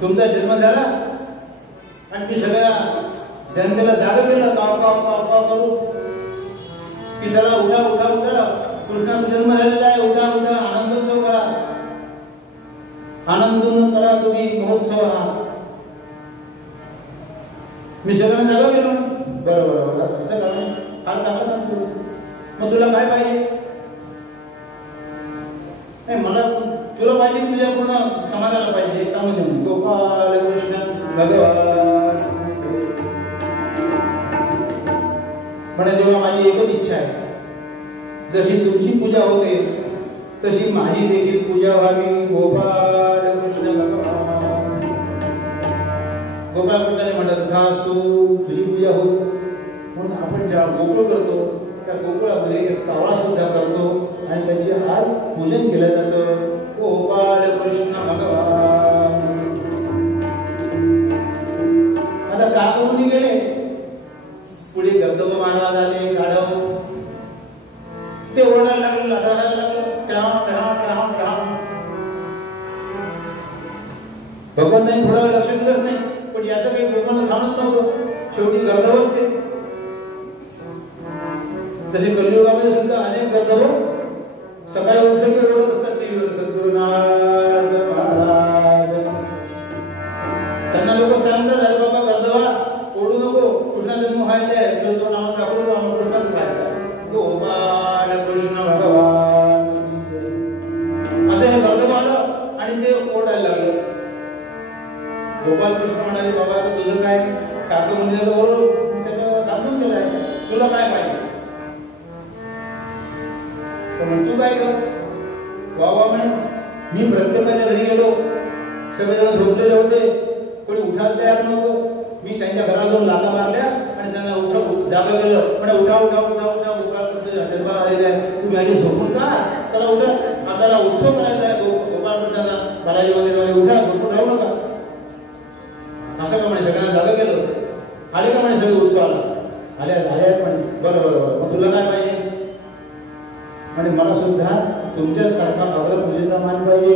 तुमचा जन्म झाला आणि मी सगळ्या जनतेला जाग केलं काव काव काव काव करू की त्याला उठा उठा उठा कृष्णाचा जन्म झालेला आहे, उठा उठा आनंदोत्सव करा, आनंदून करा तुम्ही महोत्सव हा. मी सगळ्यांना जागा केलो. बरोबर असं करा, फार चांगलं सांगतो. मग तुला काय पाहिजे? नाही मला तुला पाहिजे तुझ्या पूर्ण समाजाला पाहिजे एक सांगून देऊ गोपाळ कृष्ण भगवान म्हणे तेव्हा माझी एकच इच्छा आहे जशी तुमची पूजा होते तशी माझी देखील पूजा व्हावी गोपाळ कृष्ण भगवान गोपाळ कृष्णाने म्हणत खास तू तुझी पूजा हो म्हणून आपण ज्या गोकुळ करतो त्या गोकुळामध्ये एक कावळा सुद्धा करतो आणि त्याचे आज पूजन केलं जातं गोपाळ कृष्ण भगवान आता का करून गेले पुढे गर्दभ महाराज आले गाढव ते ओरडायला लागले लादायला लागले भगवंतांनी थोडा वेळ लक्ष दिलंच नाही पण याचं काही भगवान थांबत नव्हतं शेवटी गर्दभच ते तसे कलियुगामध्ये सुद्धा अनेक गर्दभ सकाळी उठले की ओरडत असतात टीव्हीवर सद्गुरुनाथ महाराज त्यांना लोक सांगतात अरे बाबा गर्दभा ओढू नको कृष्णा जन्म व्हायचा आहे तर तो नाव टाकून कृष्णच व्हायचा गोपाळ कृष्ण भगवान असं हे गर्दभ आलं आणि ते ओरडायला लागलं गोपाल कृष्ण म्हणाले बाबा आता तुझं काय काकू म्हणजे ओरडू त्याचं सांगून केलंय तुला काय पाहिजे तू काय कर बाबा म्हण मी प्रत्येकाच्या घरी गेलो सगळेजण झोपलेले होते कोणी उठायला तयार नव्हतं मी त्यांच्या घरात जाऊन लाथा मारल्या आणि त्यांना जागा गेलं म्हणजे उठा उठा उठा उठा उठा आशीर्वाद आलेला आहे तुम्ही आधी झोपून का त्याला उठा आपल्याला उत्सव करायचा आहे गोपाळ कृष्णाला बालाजी मंदिरामध्ये उठा झोपून राहू नका असं का म्हणे सगळ्यांना जागा गेलं आले का म्हणे सगळे उत्सवाला आले आहेत म्हणे बरं बरं बरं मग तुला काय पाहिजे आणि मला सुद्धा तुमच्यासारखा अग्रपूजेचा मान पाहिजे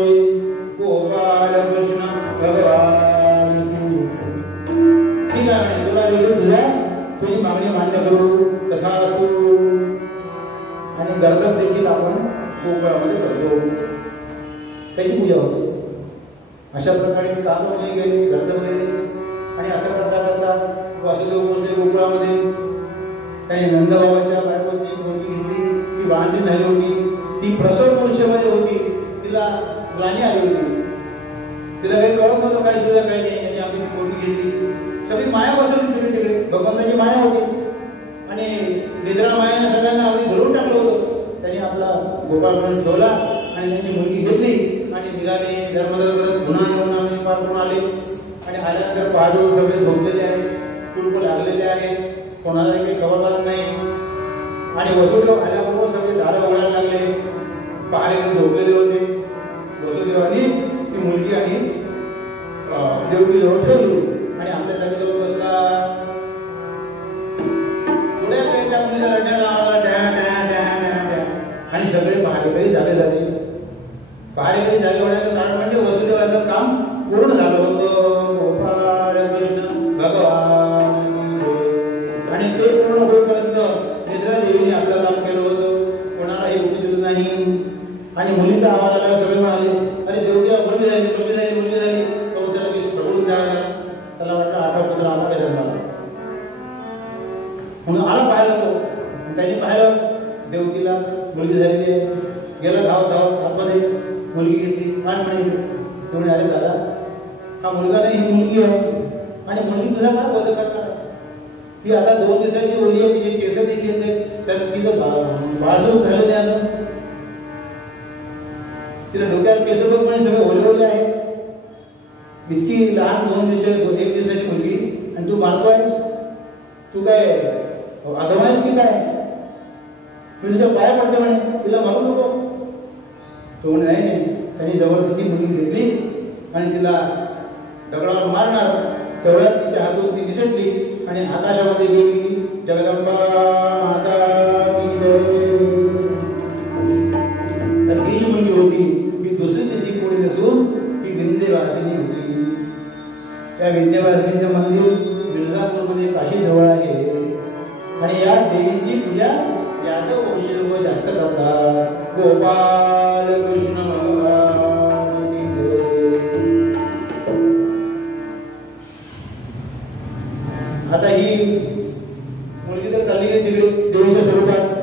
गोपाळ कृष्ण भगवान ठीक आहे तुला वेगळी तुझ्या तुझी मागणी मान्य करू तथास्तु आणि गर्दभ देखील आपण गोकुळामध्ये करतो त्याची पूजा होते अशा प्रकारे कामच गेले गर्दभ गेले आणि अशा करता करता वासुदेव बोलते गोकुळामध्ये त्याने नंदबाबाच्या बायकोची मुलगी घेतली ती वांझी झाली होती ती प्रसव पुरुषामध्ये होती तिला ग्लानी आली होती तिला काही कळत नव्हतं काही सुद्धा काही नाही आणि आम्ही ती पोटी घेतली सगळी माया बसवली तिकडे तिकडे भगवंताची माया होती आणि निद्रा मायाने सगळ्यांना अगदी भरून टाकलं होतं त्यांनी आपला गोपाळ म्हणून ठेवला आणि त्यांची मुलगी घेतली आणि निघाले धर्मदर करत पुन्हा पार करून आले आणि आल्यानंतर पाहतो सगळे झोपलेले आहेत कुलकुल लागलेले आहेत कोणाला काही खबरदार नाही आणि वसुदेव आल्याबरोबर सगळे झाडं उघडायला लागले पहारेकडे झोपलेले होते वसुदेवानी ती मुलगी आणि देवकी जवळ ठेवली आणि आपल्या जागेजवळ बसला थोड्या वेळ त्या मुलीला रडण्याला आणि सगळे पहारेकरी जागे झाले पहारेकरी जागे होण्याचं कारण म्हणजे वसुदेवाचं काम पूर्ण झालं होतं गोपाळ कृष्ण भगवान आणि ते पूर्ण होईपर्यंत निद्रा देवीने आपलं काम केलं होतं कोणालाही उठी दिलं नाही आणि मुलीचा आवाज आला सगळे म्हणाले अरे देवकीला मुलगी झाली मुलगी झाली मुलगी झाली तो त्याला की प्रभू त्याला वाटलं आठवा पुत्र आला काय जन्माला म्हणून आला पाहायला तो त्यांनी पाहिलं देवकीला मुलगी झालेली आहे गेला धावत धावत आतमध्ये मुलगी घेतली काय म्हणे तेवढे अरे दादा हा मुलगा नाही ही मुलगी आहे आणि मुलगी तुला काय बदल करणार ती आता 2 दिवसाची ओली आहे तिचे केस देखील नाही तर तिचं बाळसरूप झालं नाही अजून तिला डोक्यात केस पण सगळे ओले ओले आहेत इतकी लहान 2 दिवसाची 1 दिवसाची मुलगी आणि तू बाळको आहेस तू काय अधम आहेस की काय तू तिच्या पाया पडते म्हणे तिला मारू नको तो म्हणे नाही त्यांनी जबरदस्ती मुलगी घेतली आणि तिला दगडावर मारणार तेवढ्यात तिच्या हातून ती निसटली आणि आकाशामध्ये गेली जगदंबा माता की जय तर ही जी मुलगी होती ही दुसरी दिवशी कोणी नसून ती विंध्यवासिनी होती त्या विंध्यवासिनीचं मंदिर मिर्झापूरमध्ये काशीजवळ आहे आणि या देवीची पूजा यादव वंशी लोक जास्त करतात गोपाल कृष्ण भगवान की जय आता ही मुलगी तर चालली गेली देवीच्या स्वरूपात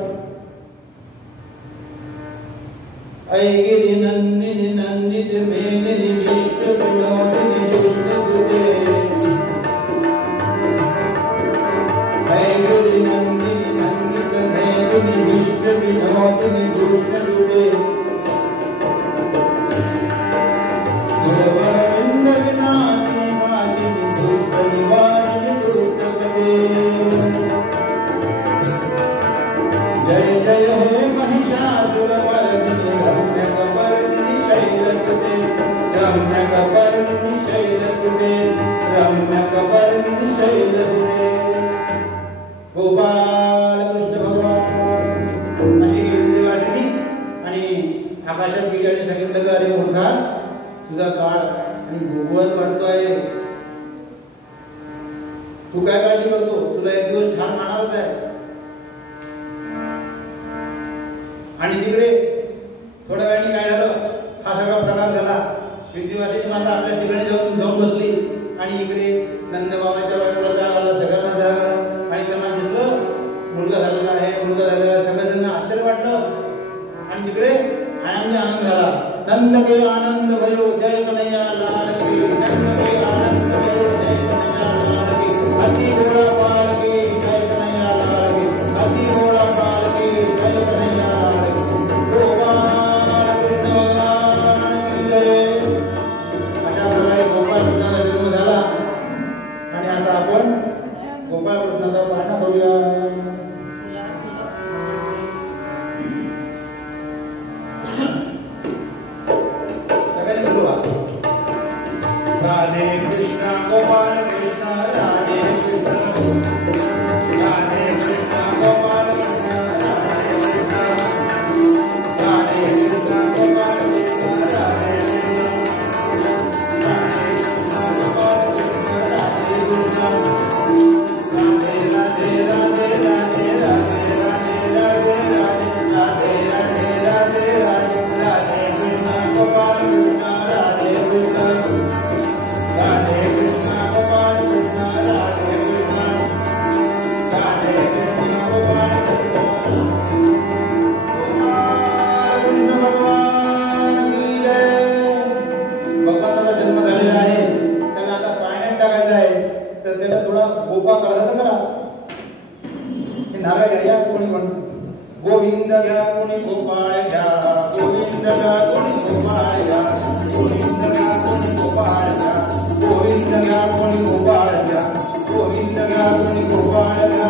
ऐ गिरी नंदिनी नंदिनी गोपाल कृष्ण भगवान अशी देवाची आणि आकाशात गेल्याने सांगितलं की अरे मोठा तुझा काळ आणि भूगोल वाढतोय, तू काय काळजी करतो, तुला एक दिवस ठाण मानारच आहे. आणि तिकडे थोड्या वेळाने काय झालं, हा सगळा प्रकार झाला. विद्यावासीची माता आपल्या ठिकाणी जाऊन बसली आणि इकडे नंदबाबाच्या बाजूला सगळ्यांना झालं आणि त्यांना दिसलं मुलगा झालेला आहे, मुलगा झालेला आहे. सगळ्यांना आश्चर्य वाटलं आणि तिकडे आनंद झाला. नंद के आनंद भयो जय कन्हैया लाल की, नंद के आनंद भयो जय कन्हैया लाल की, अति घोड़ा पाल की जय कन्हैया लाल की, अति घोड़ा पाल की जय कन्हैया लाल की. गोपाल कृष्ण भगवान की जय. अशा प्रकारे गोपाल कृष्णाचा जन्म झाला आणि आता आपण गोपाल कृष्णाचा पाळणा करूया. राधे कृष्ण गोपाल कृष्ण राधे कृष्ण, राधे कृष्ण गोपाल कृष्ण राधे कृष्ण, राधे कृष्ण गोपाल कृष्ण राधे कृष्ण, राधे कृष्ण गोपाल कृष्ण राधे कृष्ण, राधे राधे राधे राधे राधे राधे राधे राधे राधे राधे राधे राधे कृष्ण गोपाल कृष्ण राधे कृष्ण, राधे कृष्ण गोपाल कृष्ण राधे कृष्ण, राधे कृष्ण गोपाल कृष्ण भगवान की जय. भगवानाचा जन्म झालेला आहे, त्याला आता पाण्यात टाकायचं आहे, तर त्याला थोडा गोपा करायचा तर करा. हे नारळ घ्या कोणी म्हणतो गोविंद घ्या कोणी गोपाळ घ्या, गोविंद घ्या कोणी गोपाळ घ्या, गोविंद घ्या कोणी गोपाळ घ्या, गोविंद घ्या कोणी गोपाळ घ्या, गोविंद घ्या कोणी गोपाळ घ्या,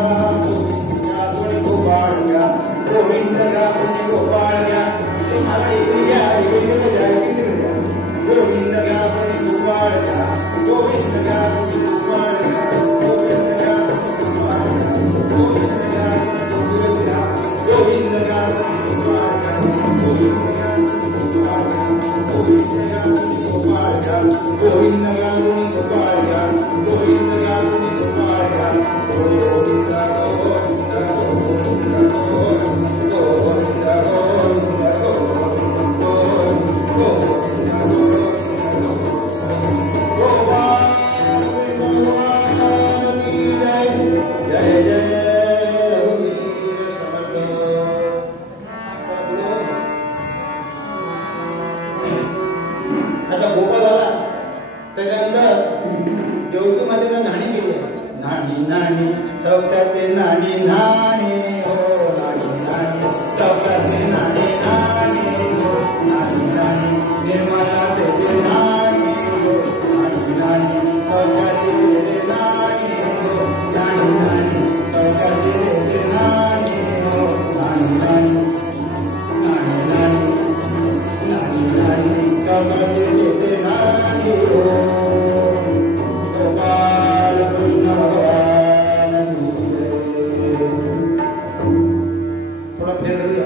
कोणी गोपाळ घ्या, गोविंद घ्या कोणी गोपाळ घ्या. मला इकडे घ्या, इकडे घ्या, इकडे घ्या. गोविंद घ्या कोणी गोपाळ घ्या, गोविंद घ्या कोणी गोपाळ घ्या, गोविंद घ्या कोणी गोपाळ घ्या, गोविंद घ्या कोणी गोपाळ घ्या, गोविंद घ्या कोणी गोपाळ घ्या, गोविंद घ्या कोणी गोपाळ घ्या, गोविंद घ्या कोणी गोपाळ घ्या, गोविंद घ्या कोणी गोपाळ घ्या, गोविंद घ्या कोणी गोपाळ घ्या. गोविंद जय जय आता गोपाळ झाला. त्याच्यानंतर देवकी मातेला नाणी केली. नाणी नाणी चौकाचे नाणी नाणी हो, नाणी नाणी चौकाचे नाणी नाणी हो, नाणी नाणी निर्मला देवी नाणी हो, नाणी नाणी चौकाचे नाणी हो, नाणी नाणी चौकाचे नाणी हो, नाणी नाणी नाणी नाणी नाणी नाणी चौकाचे नाणी हो. गोपाल कृष्ण भगवान की जय. थोड़ा फिर करूया.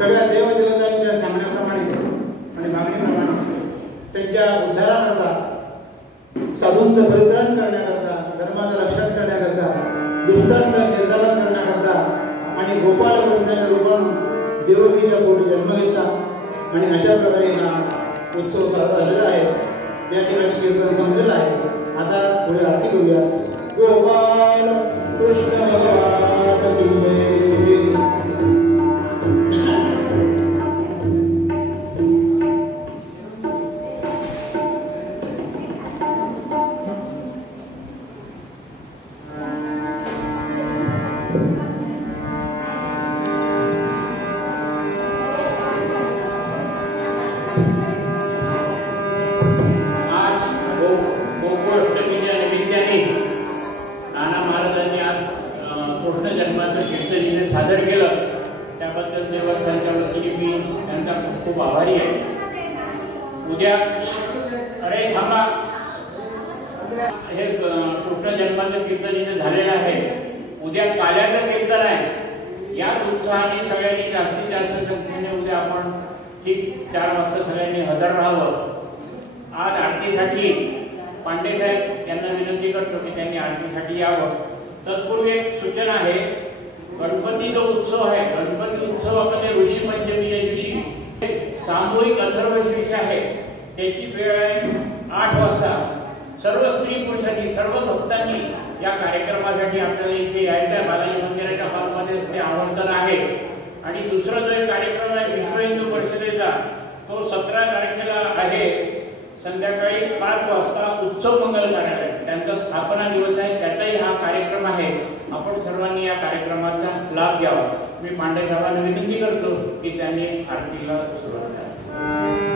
सगळ्या देवदेवतांच्या सांगण्याप्रमाणे आणि मागणीप्रमाणे त्यांच्या उद्धाराकरता, साधूंचं परित्राण करण्याकरता, धर्माचं रक्षण करण्याकरता, दुष्टांचं निर्धारण करण्याकरता आणि गोपाल कृष्णाच्या रूपाने देवकीच्या पोटी जन्म घेतला आणि अशा प्रकारे हा उत्सव साजरा झालेला आहे. या ठिकाणी कीर्तन संपलेलं आहे. आता पुढे आरती करूया. गोपाल कृष्ण भगवान की जय. सादर केलं त्याबद्दल देवस्थानच्या वतीने मी त्यांचा खूप आभारी आहे. उद्या अरे थांबा, हे कृष्ण जन्माचं कीर्तन इथे झालेलं आहे. उद्या काल्याचं कीर्तन आहे. या उत्साहाने सगळ्यांनी जास्तीत जास्त संख्येने उद्या आपण ठीक 4 वाजता सगळ्यांनी हजर राहावं. आज आरतीसाठी पांडे साहेब यांना विनंती करतो की त्यांनी आरतीसाठी यावं. तत्पूर्वी एक सूचना आहे. गणपती जो उत्सव आहे, गणपती उत्सवामध्ये ऋषी पंचमीच्या दिवशी सामूहिक अथर्वशीर्ष आहे. त्याची वेळ आहे 8 वाजता. सर्व स्त्री पुरुषांनी, सर्व भक्तांनी या कार्यक्रमासाठी आपल्याला इथे यायचं आहे. बालाजी मंदिराच्या हॉलमध्ये ते आमंत्रण आहे. आणि दुसरा जो एक कार्यक्रम आहे विश्व हिंदू परिषदेचा, तो 17 तारखेला आहे. संध्याकाळी 5 वाजता उत्सव मंगल कार्यालय, त्यांचा स्थापना दिवस आहे, त्याचाही हा कार्यक्रम आहे. आपण सर्वांनी या कार्यक्रमाचा लाभ घ्यावा. मी पांडे साहेबांना विनंती करतो की त्यांनी आरतीला सुरुवात करावी.